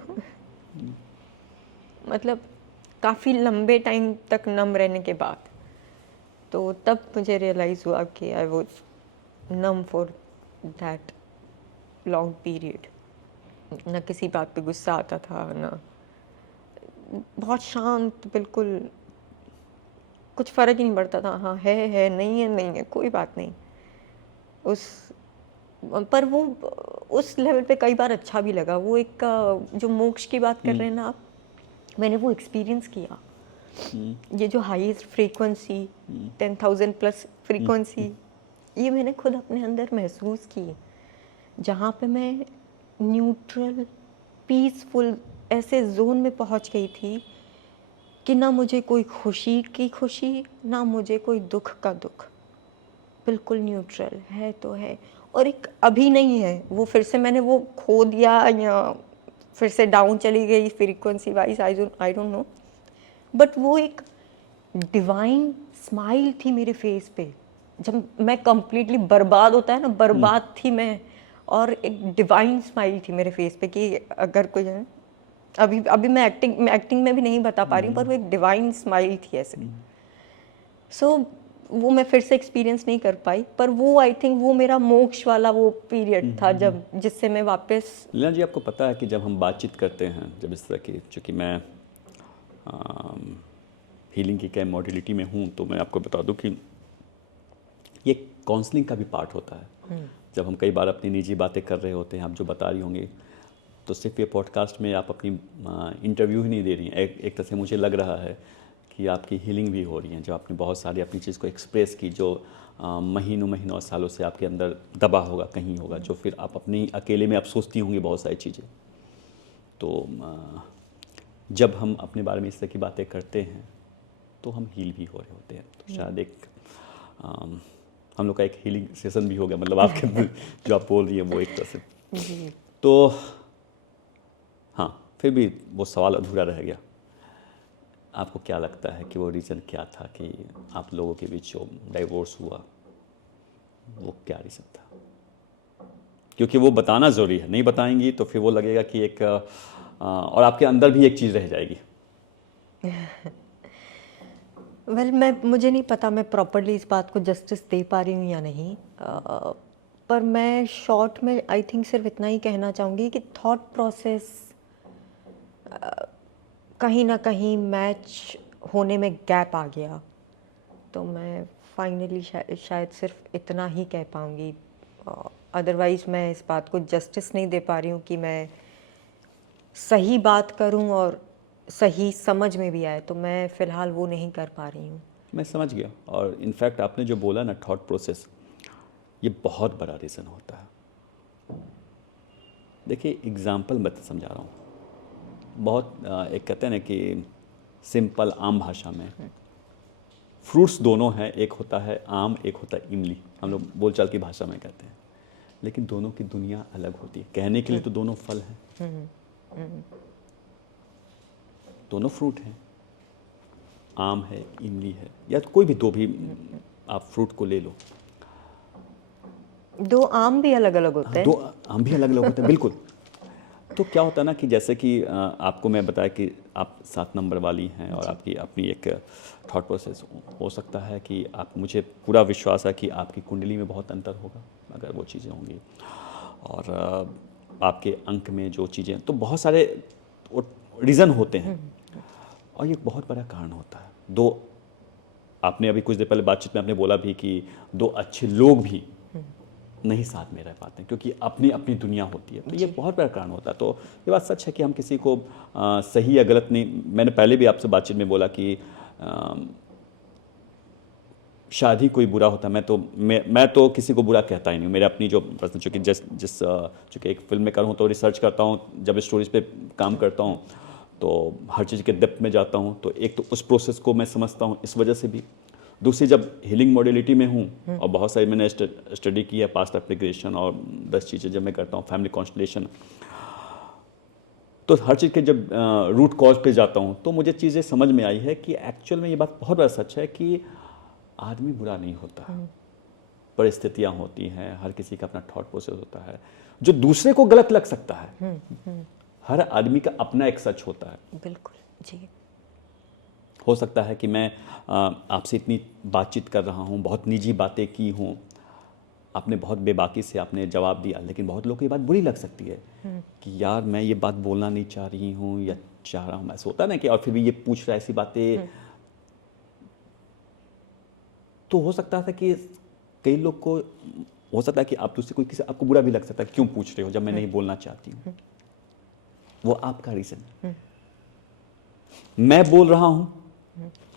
मतलब काफ़ी लंबे टाइम तक नम रहने के बाद. तो तब मुझे रियलाइज़ हुआ कि I was numb for that long period. ना किसी बात पे गुस्सा आता था, ना, बहुत शांत, बिल्कुल कुछ फ़र्क ही नहीं पड़ता था. हाँ है, नहीं है, कोई बात नहीं. पर वो उस लेवल पे कई बार अच्छा भी लगा. वो एक जो मोक्ष की बात कर रहे हैं ना आप, मैंने वो एक्सपीरियंस किया. ये जो हाईएस्ट फ्रीक्वेंसी 10,000 प्लस फ्रीक्वेंसी, ये मैंने खुद अपने अंदर महसूस की, जहाँ पे मैं न्यूट्रल पीसफुल ऐसे जोन में पहुँच गई थी कि ना मुझे कोई खुशी की खुशी, ना मुझे कोई दुख का दुख. बिल्कुल न्यूट्रल है तो है, और एक अभी नहीं है. वो फिर से मैंने वो खो दिया या फिर से डाउन चली गई frequency wise, I don't know. But वो एक डिवाइन स्माइल थी मेरे फेस पे। जब मैं कंप्लीटली बर्बाद होता है ना, बर्बाद थी मैं, और एक डिवाइन स्माइल थी मेरे फेस पे कि अगर कोई है, अभी अभी मैं एक्टिंग में भी नहीं बता पा रही हूँ, पर वो एक डिवाइन स्माइल थी ऐसे। सो वो मैं फिर से एक्सपीरियंस नहीं कर पाई, पर वो आई थिंक वो मेरा मोक्ष वाला वो पीरियड था जब जिससे मैं वापस। लीना जी, आपको पता है कि जब हम बातचीत करते हैं, जब इस तरह की, चूँकि मैं हीलिंग की क्या मॉडलिटी में हूँ, तो मैं आपको बता दूं कि ये काउंसलिंग का भी पार्ट होता है। जब हम कई बार अपनी निजी बातें कर रहे होते हैं, आप जो बता रही होंगी, तो सिर्फ ये पॉडकास्ट में आप अपनी इंटरव्यू ही नहीं दे रही हैं, एक तरह से मुझे लग रहा है कि आपकी हीलिंग भी हो रही है। जो आपने बहुत सारी अपनी चीज़ को एक्सप्रेस की, जो महीनों महीनों और सालों से आपके अंदर दबा होगा, कहीं होगा, जो फिर आप अपनी अकेले में आप सोचती होंगी बहुत सारी चीज़ें। तो जब हम अपने बारे में इस तरह की बातें करते हैं तो हम हील भी हो रहे होते हैं। तो शायद एक हम लोग का एक हीलिंग सेशन भी हो गया, मतलब आपके जो आप बोल रही हैं वो एक तरह से। तो हाँ, फिर भी वो सवाल अधूरा रह गया। आपको क्या लगता है कि वो रीज़न क्या था कि आप लोगों के बीच जो डाइवोर्स हुआ, वो क्या रीज़न था? क्योंकि वो बताना ज़रूरी है, नहीं बताएंगी तो फिर वो लगेगा कि एक और आपके अंदर भी एक चीज़ रह जाएगी। मुझे नहीं पता मैं प्रॉपरली इस बात को जस्टिस दे पा रही हूँ या नहीं, पर मैं शॉर्ट में आई थिंक सिर्फ इतना ही कहना चाहूँगी कि थॉट प्रोसेस कहीं ना कहीं मैच होने में गैप आ गया। तो मैं फाइनली शायद सिर्फ इतना ही कह पाऊँगी, अदरवाइज़ मैं इस बात को जस्टिस नहीं दे पा रही हूँ कि मैं सही बात करूँ और सही समझ में भी आए, तो मैं फ़िलहाल वो नहीं कर पा रही हूँ। मैं समझ गया। और इनफैक्ट आपने जो बोला ना, थॉट प्रोसेस, ये बहुत बड़ा रीज़न होता है। देखिए, एग्जाम्पल मैं समझा रहा हूँ, बहुत एक कहते हैं ना कि सिंपल आम भाषा में, फ्रूट्स दोनों हैं, एक होता है आम, एक होता है इमली, हम लोग बोलचाल की भाषा में कहते हैं, लेकिन दोनों की दुनिया अलग होती है। कहने के लिए तो दोनों फल हैं, दोनों फ्रूट हैं, आम है, इमली है, या तो कोई भी दो भी आप फ्रूट को ले लो। दो आम भी अलग अलग होते हैं। दो आम भी अलग अलग होते हैं, बिल्कुल। तो क्या होता है ना कि जैसे कि आपको मैं बताया कि आप 7 नंबर वाली हैं और आपकी अपनी एक थॉट प्रोसेस हो सकता है कि आप, मुझे पूरा विश्वास है कि आपकी कुंडली में बहुत अंतर होगा अगर वो चीज़ें होंगी, और आपके अंक में जो चीज़ें, तो बहुत सारे रीज़न होते हैं, और ये बहुत बड़ा कारण होता है। दो, आपने अभी कुछ देर पहले बातचीत में आपने बोला भी कि दो अच्छे लोग भी नहीं साथ में रह पाते हैं, क्योंकि अपनी अपनी दुनिया होती है, तो ये बहुत बड़ा कारण होता है। तो ये बात सच है कि हम किसी को सही या गलत नहीं, मैंने पहले भी आपसे बातचीत में बोला कि शादी कोई बुरा होता है, मैं तो किसी को बुरा कहता ही नहीं। मेरे अपनी जो पर्सनल, चूँकि एक फिल्म मेकर हूँ तो रिसर्च करता हूँ, जब स्टोरीज पे काम करता हूँ तो हर चीज़ के डेप्थ में जाता हूँ, तो एक तो उस प्रोसेस को मैं समझता हूँ इस वजह से भी। दूसरी, जब हीलिंग मॉडलिटी में हूँ और बहुत सारी मैंने स्टडी की है, पास्ट एप्लीकेशन और 10 चीज़ें जब मैं करता हूँ, फैमिली कॉन्स्टलेशन, तो हर चीज़ के जब रूट कॉज पे जाता हूँ तो मुझे चीज़ें समझ में आई है कि एक्चुअल में ये बात बहुत बड़ा सच है कि आदमी बुरा नहीं होता, परिस्थितियाँ होती हैं, हर किसी का अपना थॉट प्रोसेस होता है जो दूसरे को गलत लग सकता है। हर आदमी का अपना एक सच होता है। बिल्कुल जी। हो सकता है कि मैं आपसे इतनी बातचीत कर रहा हूँ, बहुत निजी बातें की हूँ, आपने बहुत बेबाकी से आपने जवाब दिया, लेकिन बहुत लोगों को ये बात बुरी लग सकती है कि यार मैं ये बात बोलना नहीं चाह रही हूँ या चाह रहा हूँ, ऐसा होता है ना कि, और फिर भी ये पूछ रहा है ऐसी बातें। तो हो सकता था कि कई लोग को हो सकता है कि आप दूसरे कोई किसी आपको बुरा भी लग सकता है, क्यों पूछ रहे हो जब मैं नहीं बोलना चाहती हूँ। वो आपका रीज़न। मैं बोल रहा हूँ,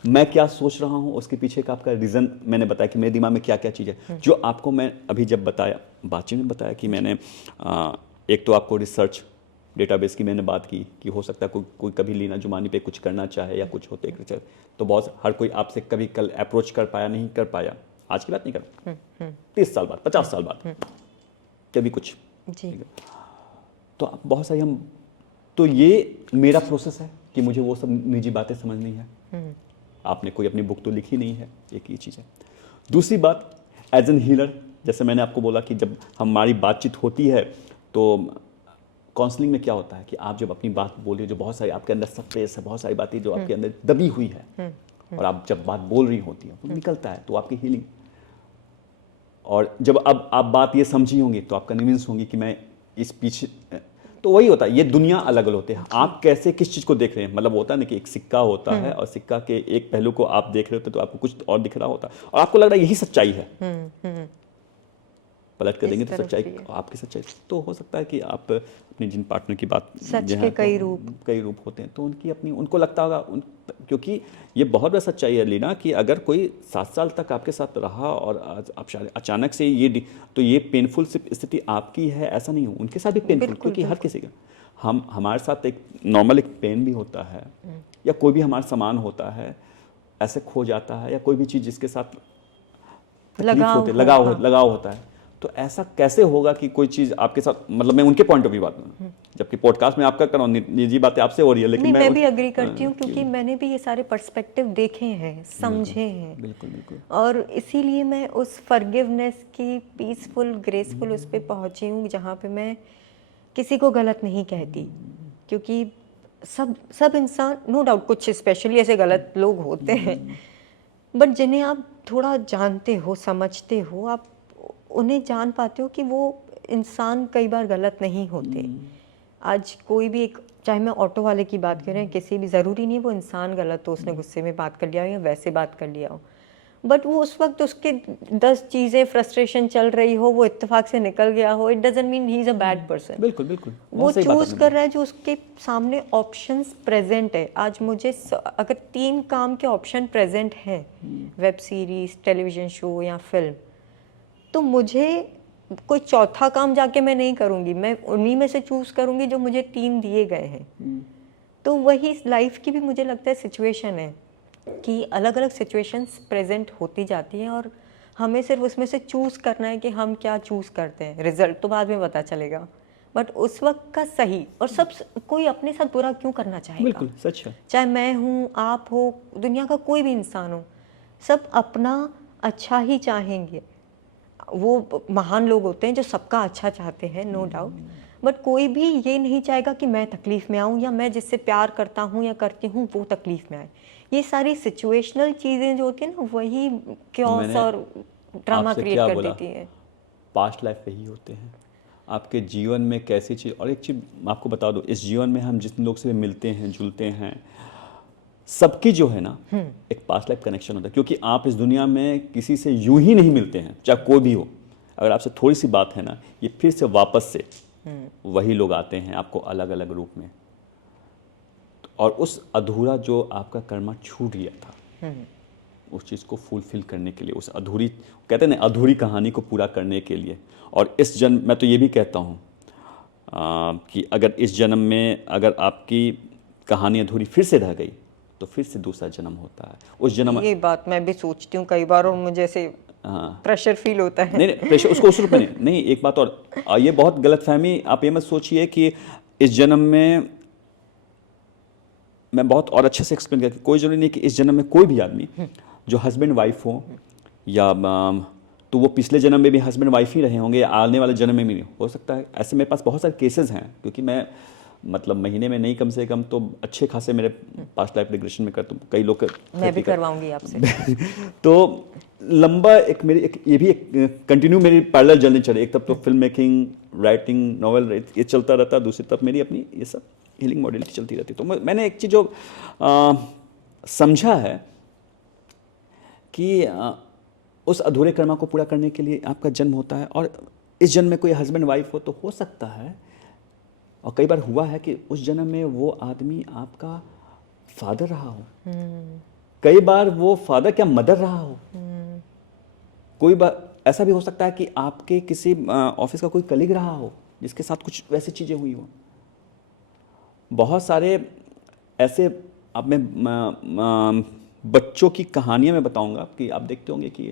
मैं क्या सोच रहा हूँ, उसके पीछे का आपका रीज़न मैंने बताया कि मेरे दिमाग में क्या क्या चीज़ है, जो आपको मैं अभी जब बताया, बातचीत में बताया कि मैंने एक तो आपको रिसर्च डेटाबेस की मैंने बात की कि हो सकता है कोई कभी लीना जुमानी पे कुछ करना चाहे या कुछ होते रिसर्च, तो बहुत हर कोई आपसे कभी कल अप्रोच कर पाया, नहीं कर पाया, आज की बात नहीं कर, 30 साल बाद, 50 साल बाद कभी कुछ जी। तो आप बहुत सारी तो ये मेरा प्रोसेस है कि मुझे वो सब निजी बातें समझनी है। आपने कोई अपनी बुक तो लिखी नहीं है, एक ये चीज़ है। दूसरी बात, एज एन हीलर, जैसे मैंने आपको बोला कि जब हमारी बातचीत होती है तो काउंसलिंग में क्या होता है कि आप जब अपनी बात बोलिए, जो बहुत सारी आपके अंदर सप्रेस है, बहुत सारी बातें जो आपके अंदर दबी हुई है, और आप जब बात बोल रही होती है वो निकलता है, तो आपकी हीलिंग। और जब अब आप बात ये समझी होंगी तो आप कन्विंस होंगी कि मैं इस पीछे, तो वही होता है, ये दुनिया अलग अलग होते हैं, आप कैसे किस चीज़ को देख रहे हैं। मतलब होता है ना कि एक सिक्का होता है और सिक्का के एक पहलू को आप देख रहे होते तो आपको कुछ और दिख रहा होता है और आपको लग रहा है यही सच्चाई है। पलट कर देंगे तो सच्चाई आपकी सच्चाई, तो हो सकता है कि आप अपने जिन पार्टनर की बात, सच के कई रूप होते हैं, तो उनकी अपनी, उनको लगता होगा क्योंकि ये बहुत बड़ा सच्चाई है लीना कि अगर कोई 7 साल तक आपके साथ रहा और आज आप अचानक से ये, तो ये पेनफुल स्थिति आपकी है ऐसा नहीं हो, उनके साथ भी पेनफुल, क्योंकि हर किसी का हमारे साथ एक नॉर्मल एक पेन भी होता है, या कोई भी हमारा सामान होता है ऐसे खो जाता है, या कोई भी चीज़ जिसके साथ लगाव होता है, तो ऐसा कैसे होगा कि कोई चीज़ आपके साथ, मतलब मैं उनके पॉइंट ऑफ व्यू बात करूँ, जबकि पॉडकास्ट में आपका कर रहा हूँ, निजी बातें आपसे हो रही है, लेकिन मैं भी एग्री करती हूँ क्योंकि मैंने भी ये सारे पर्सपेक्टिव देखे हैं, समझे हैं। बिल्कुल बिल्कुल। और इसीलिए मैं उस फॉरगिवनेस की पीसफुल ग्रेसफुल उस पर पहुँची हूँ जहाँ पे मैं किसी को गलत नहीं कहती, क्योंकि सब इंसान, नो डाउट कुछ स्पेशली ऐसे गलत लोग होते हैं, बट जिन्हें आप थोड़ा जानते हो, समझते हो, आप उन्हें जान पाते हो कि वो इंसान कई बार गलत नहीं होते। आज कोई भी एक, चाहे मैं ऑटो वाले की बात करें, किसी भी, ज़रूरी नहीं वो इंसान गलत हो, उसने गुस्से में बात कर लिया हो या वैसे बात कर लिया हो, बट वो उस वक्त उसके 10 चीज़ें फ्रस्ट्रेशन चल रही हो, वो इत्तेफाक से निकल गया हो, it doesn't mean he is a bad person. बिल्कुल बिल्कुल, वो चूज़ कर रहा है जो उसके सामने ऑप्शंस प्रेजेंट है। आज मुझे अगर 3 काम के ऑप्शन प्रेजेंट हैं, वेब सीरीज, टेलीविज़न शो या फिल्म, तो मुझे कोई चौथा काम जाके मैं नहीं करूँगी, मैं उन्हीं में से चूज़ करूँगी जो मुझे 3 दिए गए हैं। तो वही लाइफ की भी मुझे लगता है सिचुएशन है कि अलग अलग सिचुएशंस प्रेजेंट होती जाती हैं और हमें सिर्फ उसमें से चूज़ करना है कि हम क्या चूज़ करते हैं। रिजल्ट तो बाद में पता चलेगा, बट उस वक्त का सही। और सब, कोई अपने साथ बुरा क्यों करना चाहेगा? बिल्कुल सच है। चाहे मैं हूँ, आप हो, दुनिया का कोई भी इंसान हो, सब अपना अच्छा ही चाहेंगे। वो महान लोग होते हैं जो सबका अच्छा चाहते हैं, नो डाउट, बट कोई भी ये नहीं चाहेगा कि मैं तकलीफ़ में आऊँ या मैं जिससे प्यार करता हूँ या करती हूँ वो तकलीफ़ में आए। ये सारी सिचुएशनल चीज़ें जो होती हैं ना, वही क्योस और ड्रामा क्रिएट कर देती है। पास्ट लाइफ यही होते हैं आपके जीवन में कैसी चीज़। और एक चीज़ आपको बता दो, इस जीवन में हम जिस लोग से मिलते हैं, जुलते हैं, सबकी जो है ना एक पास्ट लाइफ कनेक्शन होता है, क्योंकि आप इस दुनिया में किसी से यूं ही नहीं मिलते हैं, चाहे कोई भी हो। अगर आपसे थोड़ी सी बात है ना, ये फिर से वापस से वही लोग आते हैं आपको अलग अलग रूप में, और उस अधूरा जो आपका कर्मा छूट गया था, उस चीज़ को फुलफिल करने के लिए, उस अधूरी, कहते हैं ना, अधूरी कहानी को पूरा करने के लिए। और इस जन्म, मैं तो ये भी कहता हूँ कि अगर इस जन्म में अगर आपकी कहानी अधूरी फिर से रह गई तो फिर से दूसरा जन्म होता है। उस जन्म, ये बात मैं भी सोचती हूँ कई बार और मुझे ऐसे प्रेशर फील होता है। नहीं प्रेशर उसको उस रूप में नहीं। एक बात और, ये बहुत गलतफहमी, आप ये मत सोचिए कि इस जन्म में, मैं बहुत और अच्छे से एक्सप्लेन करके, कोई जरूरी नहीं कि इस जन्म में कोई भी आदमी जो हस्बैंड वाइफ हो, या तो वो पिछले जन्म में भी हस्बैंड वाइफ ही रहे होंगे, या आने वाले जन्म में भी हो सकता है। ऐसे मेरे पास बहुत सारे केसेस हैं, क्योंकि मैं मतलब महीने में नहीं कम से कम तो अच्छे खासे मेरे पास्ट लाइफ रिग्रेशन में करता हूँ, कई लोग मैं भी करवाऊंगी आपसे। तो लंबा एक मेरी एक ये भी एक कंटिन्यू मेरी पैरेलल जर्नी चली। एक तरफ तो फिल्म मेकिंग, राइटिंग, नॉवेल, ये चलता रहता, दूसरी तरफ मेरी अपनी ये सब हीलिंग मॉडलिटी चलती रहती। तो मैंने एक चीज़ जो समझा है कि उस अधूरे कर्मा को पूरा करने के लिए आपका जन्म होता है, और इस जन्म में कोई हस्बैंड वाइफ हो तो हो सकता है, और कई बार हुआ है कि उस जन्म में वो आदमी आपका फादर रहा हो, कई बार वो फादर क्या मदर रहा हो, कोई बार ऐसा भी हो सकता है कि आपके किसी ऑफिस का कोई कलीग रहा हो जिसके साथ कुछ वैसी चीज़ें हुई हो। बहुत सारे ऐसे, अब मैं बच्चों की कहानियाँ मैं बताऊंगा कि आप देखते होंगे कि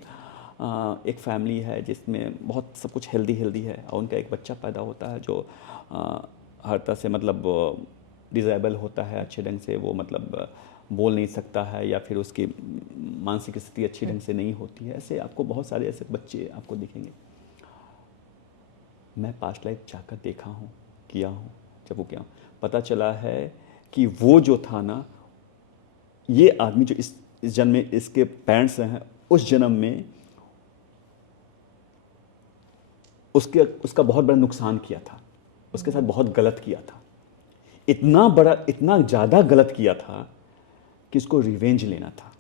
एक फैमिली है जिसमें बहुत सब कुछ हेल्दी है, और उनका एक बच्चा पैदा होता है जो हर तरह से मतलब डिसेबल होता है अच्छे ढंग से, वो मतलब बोल नहीं सकता है, या फिर उसकी मानसिक स्थिति अच्छी ढंग से नहीं होती है, ऐसे आपको बहुत सारे ऐसे बच्चे आपको दिखेंगे। मैं पास्ट लाइफ जाकर देखा हूँ, किया हूँ, जब वो क्या पता चला है कि वो जो था ना, ये आदमी जो इस जन्म में इसके पेरेंट्स हैं, उस जन्म में उसका बहुत बड़ा नुकसान किया था, उसके साथ बहुत गलत किया था, इतना बड़ा, इतना ज़्यादा गलत किया था कि उसको रिवेंज लेना था।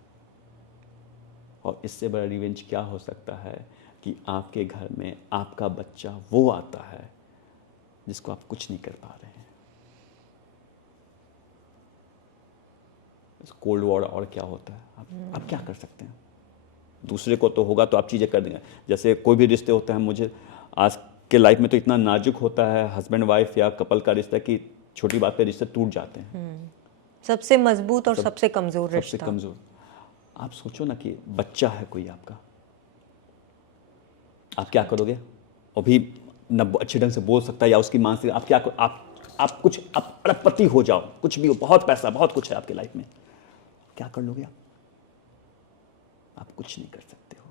और इससे बड़ा रिवेंज क्या हो सकता है कि आपके घर में आपका बच्चा वो आता है जिसको आप कुछ नहीं कर पा रहे हैं। कोल्ड वॉर और क्या होता है, आप क्या कर सकते हैं? दूसरे को तो होगा तो आप चीज़ें कर देंगे। जैसे कोई भी रिश्ते होते हैं, मुझे आज के लाइफ में तो इतना नाजुक होता है हस्बैंड वाइफ या कपल का रिश्ता कि छोटी बात पे रिश्ते टूट जाते हैं। सबसे मजबूत और सबसे कमजोर सबसे रिश्ता। कमजोर। आप सोचो ना कि बच्चा है कोई आपका, आप क्या करोगे? अभी न अच्छे ढंग से बोल सकता है या उसकी मानसिक, आप क्या आप कुछ, आप अरबपति हो जाओ, कुछ भी हो, बहुत पैसा बहुत कुछ है आपके लाइफ में, क्या कर लोगे आप कुछ नहीं कर सकते हो।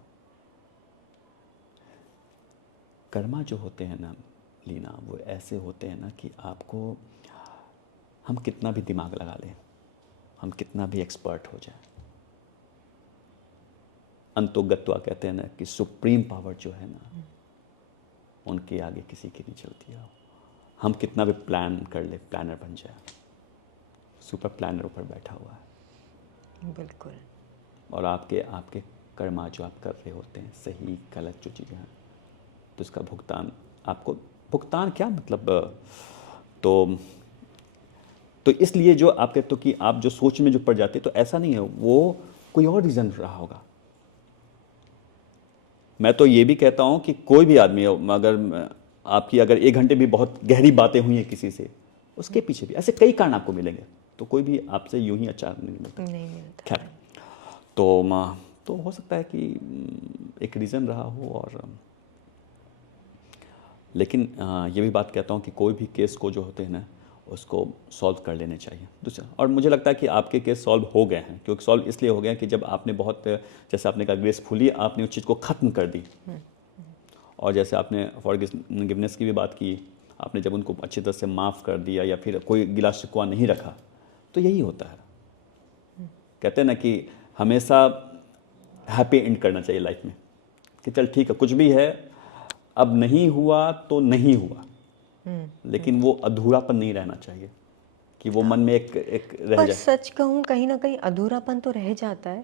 कर्मा जो होते हैं ना लीना, वो ऐसे होते हैं ना कि आपको, हम कितना भी दिमाग लगा लें, हम कितना भी एक्सपर्ट हो जाए, अंतोगत्वा कहते हैं ना कि सुप्रीम पावर जो है ना, उनके आगे किसी की नहीं चलती है। हम कितना भी प्लान कर ले, प्लानर बन जाए, सुपर प्लानर ऊपर बैठा हुआ है। बिल्कुल। और आपके कर्मा जो आप कर रहे होते हैं, सही गलत जो चीज़ें हैं, तो उसका भुगतान आपको, भुगतान क्या मतलब, तो इसलिए जो आप कहते हो कि आप जो सोच में जो पड़ जाते, तो ऐसा नहीं है, वो कोई और रीज़न रहा होगा। मैं तो ये भी कहता हूँ कि कोई भी आदमी, अगर आपकी अगर 1 घंटे भी बहुत गहरी बातें हुई हैं किसी से, उसके पीछे भी ऐसे कई कारण आपको मिलेंगे, तो कोई भी आपसे यूं ही अचार नहीं मिलता। नहीं मिलता। खैर, तो हो सकता है कि एक रीज़न रहा हो। और लेकिन ये भी बात कहता हूँ कि कोई भी केस को जो होते हैं ना, उसको सॉल्व कर लेने चाहिए दूसरा। और मुझे लगता है कि आपके केस सॉल्व हो गए हैं, क्योंकि सॉल्व इसलिए हो गए हैं कि जब आपने बहुत, जैसे आपने कहा ग्रेसफुली आपने उस चीज़ को ख़त्म कर दी। और जैसे आपने फॉरगिवनेस की भी बात की, आपने जब उनको अच्छी तरह से माफ़ कर दिया या फिर कोई गिला शिकवा नहीं रखा, तो यही होता है। कहते हैं ना कि हमेशा हैप्पी एंड करना चाहिए लाइफ में, कि चल ठीक है, कुछ भी है, अब नहीं हुआ तो नहीं हुआ, लेकिन वो अधूरापन नहीं रहना चाहिए कि वो मन में एक रह पर जाए। सच कहूँ, कहीं ना कहीं अधूरापन तो रह जाता है।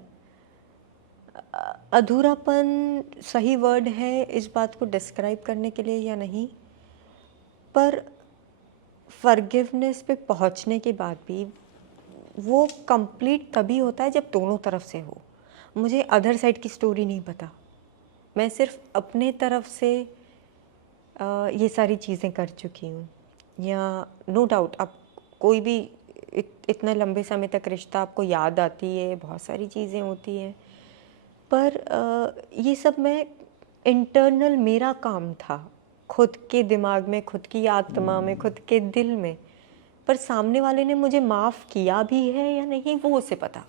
अधूरापन सही वर्ड है इस बात को डिस्क्राइब करने के लिए या नहीं, पर फॉरगिवनेस पे पहुंचने के बाद भी वो कंप्लीट तभी होता है जब दोनों तरफ से हो। मुझे अदर साइड की स्टोरी नहीं पता, मैं सिर्फ अपने तरफ से ये सारी चीज़ें कर चुकी हूँ। या नो डाउट आप कोई भी इतने लंबे समय तक रिश्ता आपको याद आती है, बहुत सारी चीज़ें होती हैं, पर ये सब मैं इंटरनल मेरा काम था, खुद के दिमाग में, खुद की आत्मा में, खुद के दिल में। पर सामने वाले ने मुझे माफ़ किया भी है या नहीं, वो उसे पता।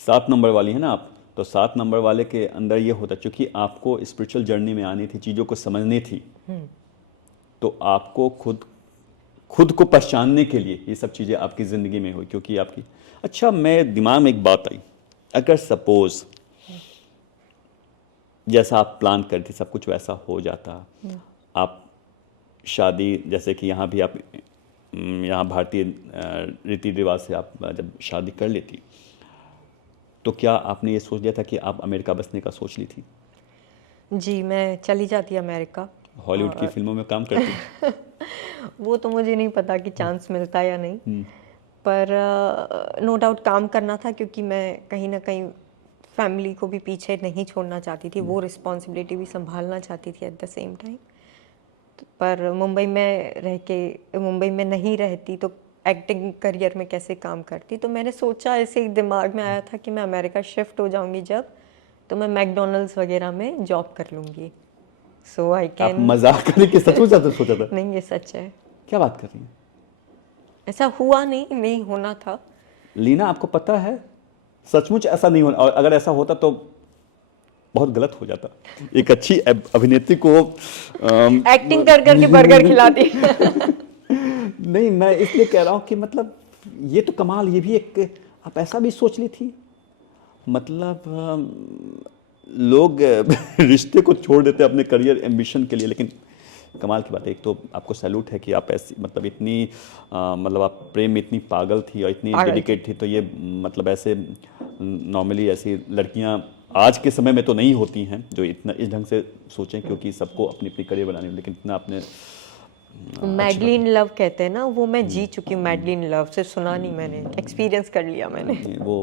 7 नंबर वाली है ना आप, तो 7 नंबर वाले के अंदर ये होता, चूँकि आपको स्पिरिचुअल जर्नी में आनी थी, चीज़ों को समझनी थी, तो आपको खुद को पहचानने के लिए ये सब चीज़ें आपकी ज़िंदगी में हुई, क्योंकि आपकी, अच्छा मैं दिमाग में एक बात आई, अगर सपोज़ जैसा आप प्लान करते सब कुछ वैसा हो जाता, आप शादी, जैसे कि यहाँ भी आप यहाँ भारतीय रीति रिवाज से आप जब शादी कर लेती, तो क्या आपने ये सोच लिया था कि आप अमेरिका बसने का सोच ली थी? जी, मैं चली जाती अमेरिका। हॉलीवुड की फिल्मों में काम करती? वो तो मुझे नहीं पता कि चांस मिलता या नहीं, पर नो डाउट काम करना था, क्योंकि मैं कहीं ना कहीं फैमिली को भी पीछे नहीं छोड़ना चाहती थी, वो रिस्पॉन्सिबिलिटी भी संभालना चाहती थी एट द सेम टाइम। पर मुंबई में रह के, मुंबई में नहीं रहती तो एक्टिंग करियर में कैसे काम करती, तो मैंने सोचा, ऐसे ही दिमाग में आया था कि मैं अमेरिका शिफ्ट हो जाऊंगी जब, तो मैं मैकडोनल्ड्स वगैरह में जॉब कर लूँगी, सो आई आप कैन। मजाक करने के सच में सोचा था? नहीं, ये सच है। क्या बात कर रही हैं? ऐसा हुआ नहीं होना था। लीना, आपको पता है सचमुच ऐसा नहीं होना, और अगर ऐसा होता तो बहुत गलत हो जाता। एक अच्छी अभिनेत्री को एक्टिंग कर करके बर्गर खिलाती। नहीं, मैं इसलिए कह रहा हूँ कि मतलब ये तो कमाल, ये भी एक, आप ऐसा भी सोच ली थी, मतलब लोग रिश्ते को छोड़ देते अपने करियर एम्बिशन के लिए, लेकिन कमाल की बात है। एक तो आपको सैल्यूट है कि आप ऐसी, मतलब इतनी मतलब आप प्रेम में इतनी पागल थी और इतनी पागल डेडिकेट थी, तो ये मतलब ऐसे नॉर्मली ऐसी लड़कियां आज के समय में तो नहीं होती हैं जो इतना इस ढंग से सोचें, क्योंकि सबको अपनी अपनी करियर बनानी है, लेकिन इतना अपने मैडलिन लव कहते हैं ना, वो मैं जी चुकी हूँ। मैडलिन लव सिर्फ सुना नहीं, मैंने एक्सपीरियंस कर लिया मैंने। वो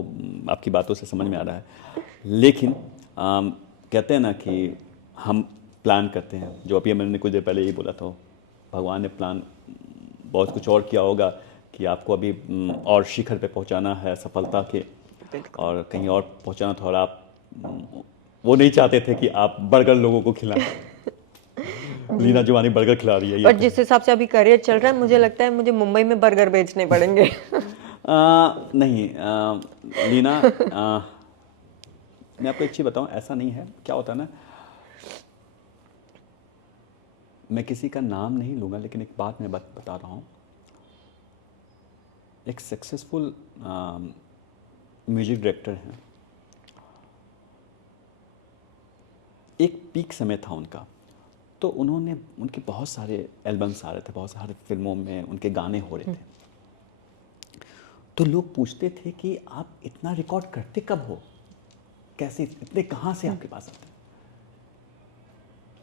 आपकी बातों से समझ में आ रहा है। लेकिन कहते हैं ना कि हम प्लान करते हैं, जो अभी मैंने कुछ देर पहले यही बोला था, भगवान ने प्लान बहुत कुछ और किया होगा कि आपको अभी और शिखर पे पहुंचाना है सफलता के, और कहीं और पहुंचाना था, और आप वो नहीं चाहते थे कि आप बर्गर लोगों को खिलाएं। लीना जुमानी बर्गर खिला रही है ये पर जिस हिसाब से अभी करियर चल रहा है, मुझे लगता है मुझे मुंबई में बर्गर बेचने पड़ेंगे। नहीं लीना, मैं आपको एक चीज़ बताऊं, ऐसा नहीं है। क्या होता है ना, मैं किसी का नाम नहीं लूँगा, लेकिन एक बात मैं बता रहा हूँ। एक सक्सेसफुल म्यूजिक डायरेक्टर हैं, एक पीक समय था उनका, तो उन्होंने, उनके बहुत सारे एल्बम्स आ रहे थे, बहुत सारे फिल्मों में उनके गाने हो रहे थे, तो लोग पूछते थे कि आप इतना रिकॉर्ड करते कब हो, कैसे, इतने कहाँ से आपके पास आते हैं,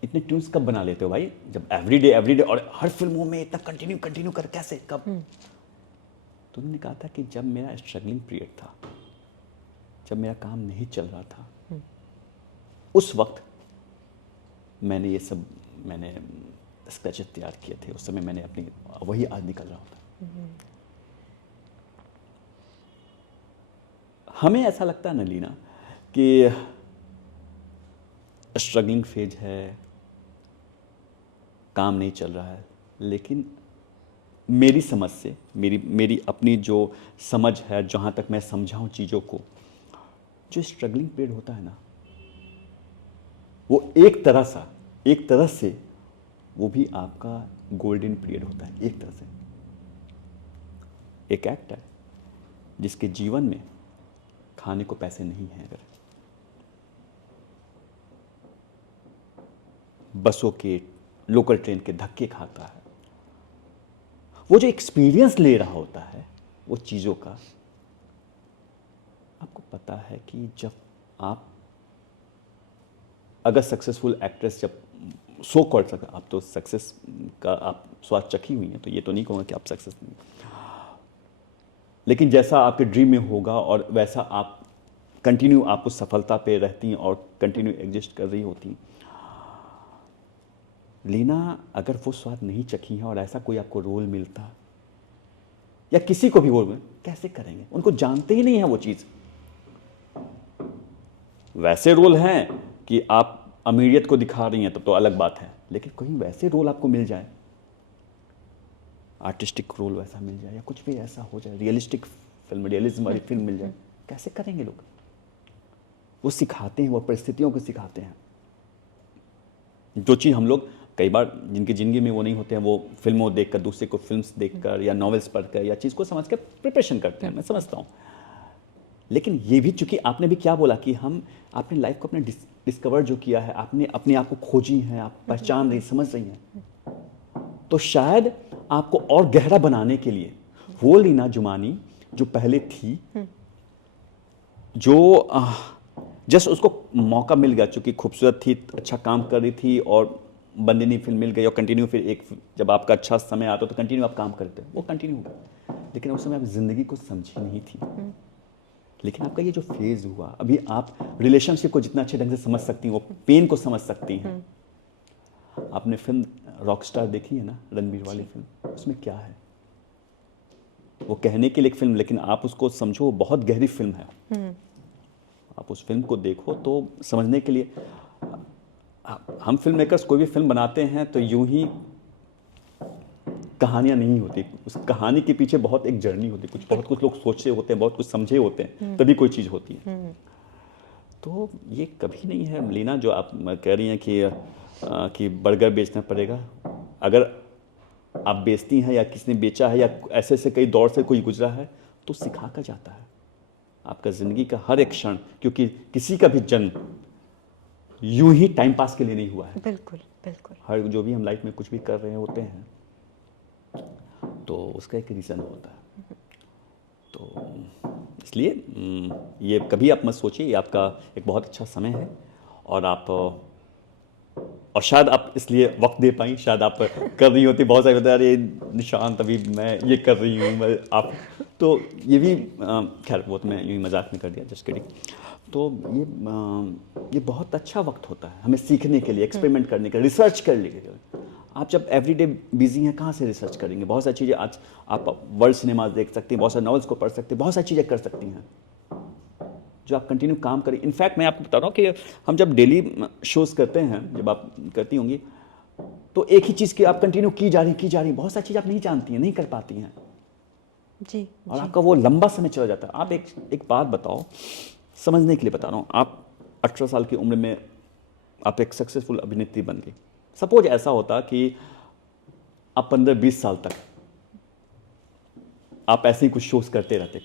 इतने ट्यून्स कब बना लेते हो भाई, जब एवरीडे और हर फिल्मों में इतना कंटिन्यू कर, कैसे, कब? तो उन्होंने कहा था कि जब मेरा स्ट्रगलिंग पीरियड था, जब मेरा काम नहीं चल रहा था, उस वक्त मैंने ये सब, मैंने स्केचेस तैयार किए थे, उस समय मैंने अपनी, वही आज निकल रहा होता। हमें ऐसा लगता है ना लीना कि स्ट्रगलिंग फेज है, काम नहीं चल रहा है, लेकिन मेरी समझ से, मेरी अपनी जो समझ है, जहाँ तक मैं समझा हूँ चीज़ों को, जो स्ट्रगलिंग पीरियड होता है ना, वो एक तरह से वो भी आपका गोल्डन पीरियड होता है। एक तरह से एक एक्टर जिसके जीवन में खाने को पैसे नहीं हैं, अगर बसों के, लोकल ट्रेन के धक्के खाता है, वो जो एक्सपीरियंस ले रहा होता है वो चीज़ों का, आपको पता है कि जब आप अगर सक्सेसफुल एक्ट्रेस, जब सो कॉल्ड सक्सेस, आप तो सक्सेस का आप स्वाद चखी हुई हैं, तो ये तो नहीं कहूँगा कि आप सक्सेस नहीं, लेकिन जैसा आपके ड्रीम में होगा और वैसा आप कंटिन्यू, आप उस सफलता पे रहती हैं और कंटिन्यू एग्जिस्ट कर रही होती। लीना, अगर वो स्वाद नहीं चखी है और ऐसा कोई आपको रोल मिलता, या किसी को भी रोल, कैसे करेंगे? उनको जानते ही नहीं है वो चीज़। वैसे रोल हैं कि आप अमीरियत को दिखा रही हैं, तब तो अलग बात है, लेकिन कहीं वैसे रोल आपको मिल जाए, आर्टिस्टिक रोल वैसा मिल जाए, या कुछ भी ऐसा हो जाए, रियलिस्टिक फिल्म, रियलिज्म वाली फिल्म मिल जाए, कैसे करेंगे लोग? वो सिखाते हैं, वो परिस्थितियों को सिखाते हैं। जो चीज़ हम लोग कई बार, जिनकी ज़िंदगी में वो नहीं होते हैं, वो फिल्मों देखकर, दूसरे को फिल्म्स देखकर या नॉवेल्स पढ़कर या चीज़ को समझ कर प्रिपरेशन करते हैं, मैं समझता हूँ। लेकिन ये भी, चूंकि आपने भी क्या बोला कि हम, आपने लाइफ को अपने डिस्कवर जो किया है, आपने अपने आप को खोजी हैं, आप पहचान रही, समझ रही हैं, तो शायद आपको और गहरा बनाने के लिए वो लीना जुमानी जो पहले थी, जो जस्ट उसको मौका मिल गया, चूंकि खूबसूरत थी, अच्छा काम कर रही थी, और बंदिनी फिल्म मिल गई, और कंटिन्यू, फिर एक जब आपका अच्छा समय आता तो कंटिन्यू आप काम करते, वो कंटिन्यू हो गया, लेकिन उस समय आप जिंदगी को समझी नहीं थी। लेकिन आपका ये जो फेज हुआ, अभी आप रिलेशनशिप को जितना अच्छे ढंग से समझ सकती हैं, वो पेन को समझ सकती हैं। आपने फिल्म रॉकस्टार देखी है ना, रणबीर वाली फिल्म, उसमें क्या है, वो कहने के लिए एक फिल्म, लेकिन आप उसको समझो, बहुत गहरी फिल्म है। आप उस फिल्म को देखो तो समझने के लिए, हम फिल्म मेकर्स कोई भी फिल्म बनाते हैं तो यूं ही कहानियाँ नहीं होती, उस कहानी के पीछे बहुत एक जर्नी होती है, बहुत कुछ लोग सोचे होते हैं, बहुत कुछ समझे होते हैं, तभी कोई चीज़ होती है। तो ये कभी नहीं है लीना जो आप कह रही हैं कि बर्गर बेचना पड़ेगा। अगर आप बेचती हैं या किसी ने बेचा है या ऐसे ऐसे कई दौर से कोई गुजरा है तो सिखा कर जाता है आपका ज़िंदगी का हर एक क्षण, क्योंकि किसी का भी जन्म यूं ही टाइम पास के लिए नहीं हुआ है। बिल्कुल बिल्कुल। हर जो भी हम लाइफ में कुछ भी कर रहे होते हैं तो उसका एक रीज़न होता है। तो इसलिए ये कभी आप मत सोचिए, ये आपका एक बहुत अच्छा समय है और आप और शायद आप इसलिए वक्त दे पाई, शायद आप कर रही होती, बहुत सारे बता अरे निशांत अभी मैं ये कर रही हूँ, मैं आप तो ये भी खैर वो तो मैं यूँ ही मजाक में कर दिया, जस्ट किडिंग। तो ये बहुत अच्छा वक्त होता है हमें सीखने के लिए, एक्सपेरिमेंट करने के लिए, रिसर्च करने के लिए। आप जब एवरीडे बिजी हैं कहाँ से रिसर्च करेंगे? बहुत सारी चीज़ें आज आप वर्ल्ड सिनेमा देख सकती हैं, बहुत सारे नॉवेल्स को पढ़ सकते हैं, बहुत सारी चीज़ें कर सकती हैं जो आप कंटिन्यू काम करें। इनफैक्ट मैं आपको बता रहा हूँ कि हम जब डेली शोज़ करते हैं, जब आप करती होंगी, तो एक ही चीज़ की आप कंटिन्यू की जा रही, बहुत सारी चीज़ आप नहीं जानती हैं, नहीं कर पाती हैं जी और जी। आपका वो लंबा समय चला जाता है। आप एक बात बताओ, समझने के लिए बता रहा हूँ, आप 18 साल की उम्र में आप एक सक्सेसफुल अभिनेत्री बन गई। सपोज ऐसा होता कि आप 15-20 साल तक आप ऐसे ही कुछ शोज करते रहते,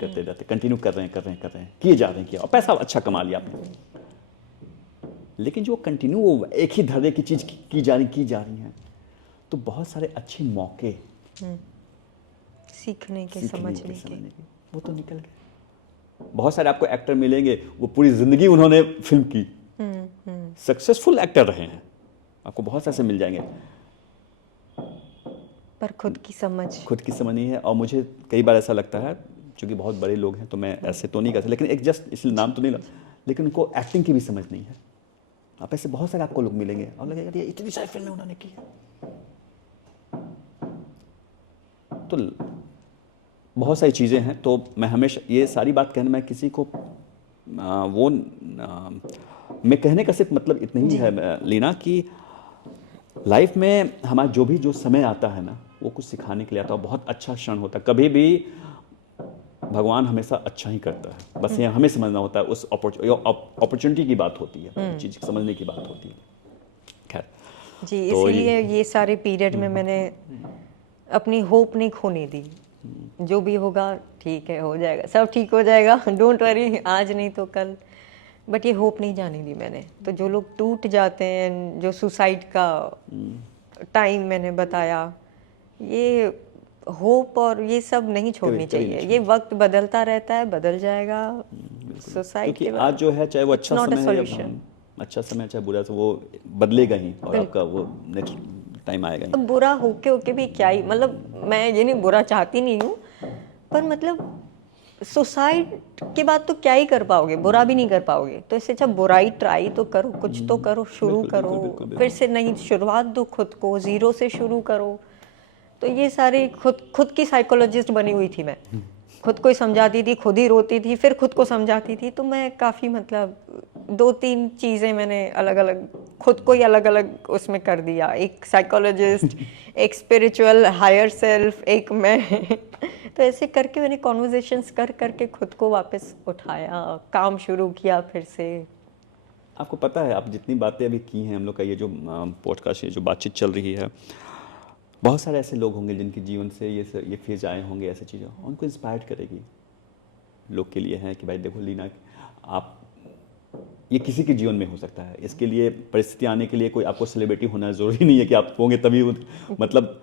कंटिन्यू कर रहे हैं, किए जा रहे हैं, किया और पैसा अच्छा कमा लिया आपने, लेकिन जो कंटिन्यू वो एक ही धर्रे की चीज की जा रही हैं, तो बहुत सारे अच्छे मौके सीखने के, समझने के। वो तो निकल गए। बहुत सारे आपको एक्टर मिलेंगे, वो पूरी जिंदगी उन्होंने फिल्म की, सक्सेसफुल एक्टर रहे हैं, आपको बहुत से ऐसे मिल जाएंगे, पर खुद की समझ नहीं है। और मुझे कई बार ऐसा लगता है, क्योंकि बहुत बड़े लोग हैं तो मैं ऐसे तो नहीं कर सकता, लेकिन एक जस्ट इसलिए नाम तो नहीं लगा, लेकिन उनको एक्टिंग की भी समझ नहीं है। आप ऐसे बहुत सारे आपको लोग मिलेंगे और लगेगा ये इतनी सारी फिल्में उन्होंने की है। तो बहुत सारी चीज़ें हैं। तो मैं हमेशा ये सारी बात कहना, मैं किसी को मैं कहने का सिर्फ मतलब इतना ही है लीना कि लाइफ में हमारा जो समय आता है ना, वो कुछ सिखाने के लिए आता है, बहुत अच्छा क्षण होता है। कभी भी भगवान हमेशा अच्छा ही करता है, बस ये हमें समझना होता है, उस अपॉर्चुनिटी की बात होती है, चीज़ समझने की बात होती है। खैर जी, तो इसीलिए ये सारे पीरियड में मैंने अपनी होप नहीं खोने दी। जो भी होगा ठीक है, हो जाएगा, सब ठीक हो जाएगा, डोंट वरी, आज नहीं तो कल। बट ये होप नहीं जाने दी मैंने। तो जो लोग टूट जाते हैं, जो सुसाइड का टाइम मैंने बताया, ये होप और ये सब नहीं छोड़नी कभी नहीं चाहिए। ये वक्त बदलता रहता है, बदल जाएगा। सुसाइड क्योंकि के आज जो है, चाहे वो It's अच्छा not a समय है या solution. अच्छा समय चाहे बुरा, तो वो बदलेगा ही और आपका वो नेक्स्ट टाइम आएगा ही। अब बुरा होके भी क्या ही, मतलब मैं ये नहीं बुरा चाहती नहीं हूँ, पर मतलब सुसाइड के बाद तो क्या ही कर पाओगे, बुरा भी नहीं कर पाओगे। तो इससे अच्छा बुराई ट्राई तो करो, कुछ तो करो, शुरू बिल्कुल, करो, बिल्कुल, बिल्कुल, फिर से नई शुरुआत दो खुद को, जीरो से शुरू करो। तो ये सारी खुद की साइकोलॉजिस्ट बनी हुई थी मैं, खुद को ही समझाती थी, खुद ही रोती थी, फिर खुद को समझाती थी। तो मैं काफ़ी मतलब 2-3 चीज़ें मैंने अलग अलग खुद को ही अलग अलग उसमें कर दिया, एक साइकोलॉजिस्ट, एक स्पिरिचुअल हायर सेल्फ, एक मैं तो ऐसे करके मैंने कॉन्वर्जेशंस कर करके खुद को वापस उठाया, काम शुरू किया फिर से। आपको पता है, आप जितनी बातें अभी की हैं, हम लोग का ये जो पॉडकास्ट, ये जो बातचीत चल रही है, बहुत सारे ऐसे लोग होंगे जिनके जीवन से ये फेज आए होंगे, ऐसी चीज़ें उनको इंस्पायर करेगी। लोग के लिए है कि भाई देखो लीना, आप ये किसी के जीवन में हो सकता है, इसके लिए परिस्थिति आने के लिए कोई आपको सेलिब्रिटी होना ज़रूरी नहीं है कि आप होंगे तभी मतलब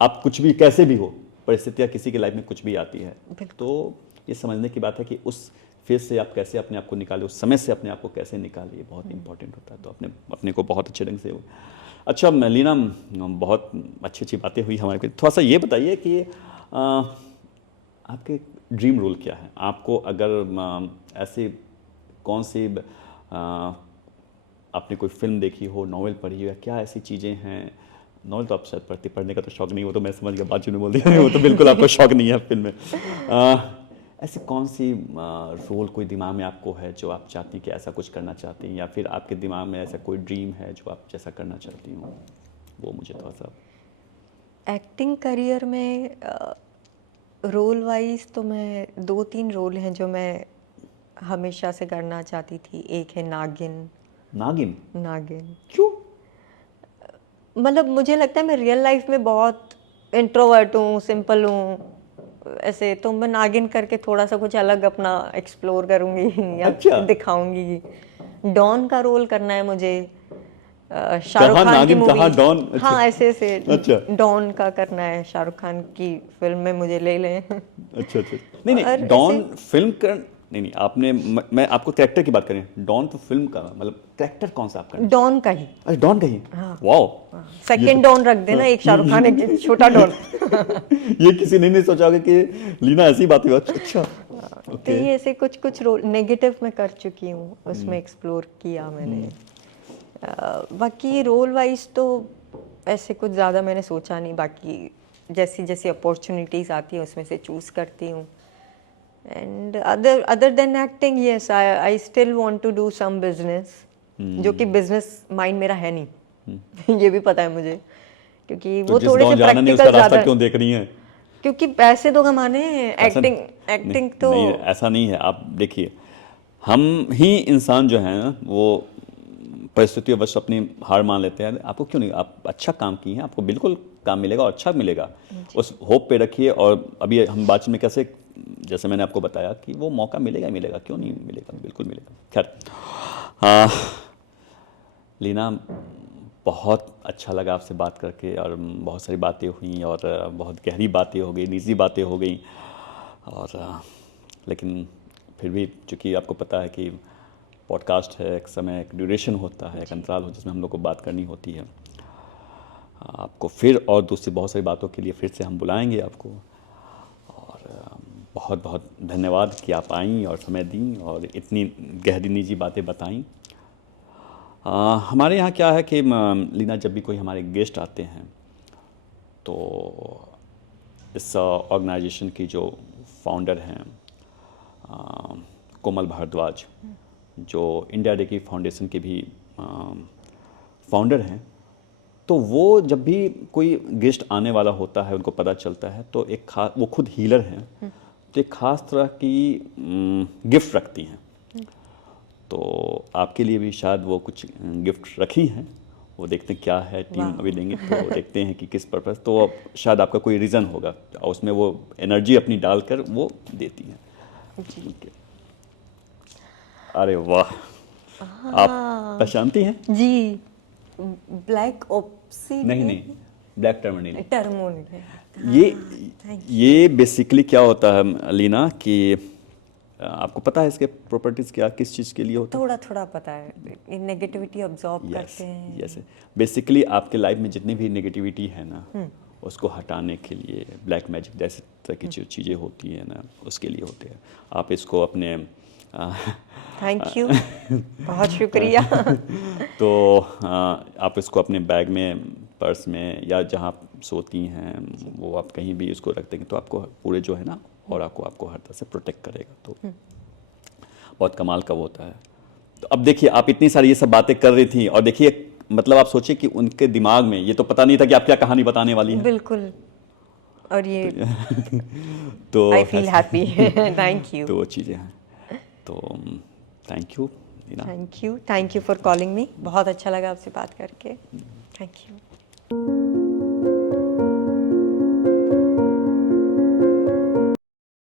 आप कुछ भी कैसे भी हो, परिस्थितियाँ किसी के लाइफ में कुछ भी आती है। तो ये समझने की बात है कि उस फेज से आप कैसे अपने आप को निकालें, उस समय से अपने आप को कैसे निकालें, ये बहुत इंपॉर्टेंट होता है। तो अपने को बहुत अच्छे ढंग से। अच्छा लीना, बहुत अच्छी अच्छी बातें हुई हमारे। थोड़ा सा ये बताइए कि आपके ड्रीम रोल क्या है? आपको अगर ऐसे कौन सी आपने कोई फिल्म देखी हो, नॉवेल पढ़ी हो, या क्या ऐसी चीज़ें हैं? नॉवेल तो आप शायद पढ़ने का तो शौक नहीं हो, तो मैं समझ गया, बात में बोल दिया वो तो बिल्कुल आपको शौक नहीं है फिल्म में। ऐसी कौन सी रोल कोई दिमाग में आपको है जो आप चाहती हैं कि ऐसा कुछ करना चाहती हैं, या फिर आपके दिमाग में ऐसा कोई ड्रीम है जो आप जैसा करना चाहती हो? वो मुझे थोड़ा सा एक्टिंग करियर में रोल वाइज तो मैं 2-3 रोल हैं जो मैं हमेशा से करना चाहती थी। एक है नागिन। नागिन? नागिन क्यों? मतलब मुझे लगता है मैं रियल लाइफ में बहुत इंट्रोवर्ट हूँ, सिंपल हूँ ऐसे, तो मैं नागिन करके थोड़ा सा कुछ अलग अपना एक्सप्लोर करूँगी या अच्छा। दिखाऊंगी। डॉन का रोल करना है मुझे, शाहरुख कहाँ खान की नागिन मूवी। कहाँ डॉन? अच्छा। हाँ ऐसे ऐसे अच्छा डॉन का करना है, शाहरुख खान की फिल्म में मुझे ले लें। अच्छा अच्छा। नहीं और नहीं, डॉन ऐसे फिल्म कर, नहीं नहीं, आपने मैं आपको कैरेक्टर की बात करें, डॉन तो फिल्म का, मतलब कैरेक्टर कौन सा आप करना? डॉन का ही। अच्छा, डॉन का ही। हाँ वाओ। ये सेकंड डॉन रख देना, एक शाहरुख खान एक छोटा डॉन। ये किसी ने नहीं सोचा होगा कि लीना ऐसी बात हुई। अच्छा तो ओके। ये ऐसे कुछ कुछ रोल नेगेटिव में कर चुकी हूँ, उसमें एक्सप्लोर किया मैंने। बाकी रोल वाइज तो ऐसे कुछ ज़्यादा मैंने सोचा नहीं, बाकी जैसी जैसी अपॉर्चुनिटीज़ आती हैं उसमें से चूज़ करती हूँ। And other than acting, yes I still want to do some business, जो कि बिजनेस माइंड मेरा है नहीं। ये भी पता है मुझे, क्योंकि तो वो जिस थोड़े गांव से जाना नहीं उसका प्रैक्टिकल रास्ता ज़्यादा, क्यों देख रही हैं? क्योंकि पैसे तो कमाने हैं। ऐसा एक्टिंग नहीं, एक्टिंग तो नहीं ऐसा नहीं है। आप देखिए, हम ही इंसान जो है ना, वो परिस्थितियों अपनी हार मान लेते हैं। आपको क्यों नहीं, आप अच्छा काम किए हैं, आपको बिल्कुल काम मिलेगा और अच्छा मिलेगा। उस होप पे रखिए। और अभी हम बातचीत में कैसे, जैसे मैंने आपको बताया कि वो मौका मिलेगा ही मिलेगा, क्यों नहीं मिलेगा, बिल्कुल मिलेगा। खैर लीना, बहुत अच्छा लगा आपसे बात करके, और बहुत सारी बातें हुई और बहुत गहरी बातें हो गई, निजी बातें हो गई। और लेकिन फिर भी चूँकि आपको पता है कि पॉडकास्ट है, एक समय, एक ड्यूरेशन होता है, एक अंतराल हो जिसमें हम लोग को बात करनी होती है। आपको फिर और दूसरी बहुत सारी बातों के लिए फिर से हम बुलाएंगे आपको। और बहुत बहुत धन्यवाद कि आप आईं और समय दी और इतनी गहरी निजी बातें बताईं। हमारे यहाँ क्या है कि लीना, जब भी कोई हमारे गेस्ट आते हैं तो इस ऑर्गेनाइजेशन की जो फाउंडर हैं कोमल भारद्वाज, जो इंडिया डे की फाउंडेशन के भी फाउंडर हैं, तो वो जब भी कोई गेस्ट आने वाला होता है, उनको पता चलता है, तो वो खुद हीलर हैं, तो एक ख़ास तरह की गिफ्ट रखती हैं। तो आपके लिए भी शायद वो कुछ गिफ्ट रखी हैं। वो देखते हैं क्या है, टीम अभी देंगे तो देखते हैं कि किस पर्पस। तो अब शायद आपका कोई रीज़न होगा और उसमें वो एनर्जी अपनी डालकर वो देती हैं। ठीक है। अरे वाह, आप प्रशांति हैं? जी, ब्लैक ऑप्सी नहीं नहीं, ब्लैक टर्मोनिल। टर्मोनिल। ये बेसिकली क्या होता है लीना कि आपको पता है इसके प्रॉपर्टीज़ क्या, किस चीज़ के लिए होता है? थोड़ा थोड़ा पता है, नेगेटिविटी ऑब्जॉर्ब करते हैं। यस, बेसिकली आपके लाइफ में जितनी भी नेगेटिविटी है ना, उसको हटाने के लिए ब्लैक मैजिक जैसे तरह की जो चीज़ें होती हैं ना, उसके लिए होते हैं। आप इसको अपने थैंक यू, बहुत शुक्रिया। तो आप इसको अपने बैग में, पर्स में, या जहाँ आप सोती हैं वो आप कहीं भी इसको रख देंगे तो आपको पूरे जो है ना, और आपको हर तरह से प्रोटेक्ट करेगा। तो बहुत कमाल का वो होता है। तो अब देखिए, आप इतनी सारी ये सब बातें कर रही थी, और देखिए मतलब आप सोचिए कि उनके दिमाग में ये तो पता नहीं था कि आप क्या कहानी बताने वाली हैं। बिल्कुल, और ये तो I feel happy. Thank you. तो वो चीज़ें हैं। तो thank you Leena. Thank you for calling me. बहुत अच्छा लगा आपसे बात करके। Thank you.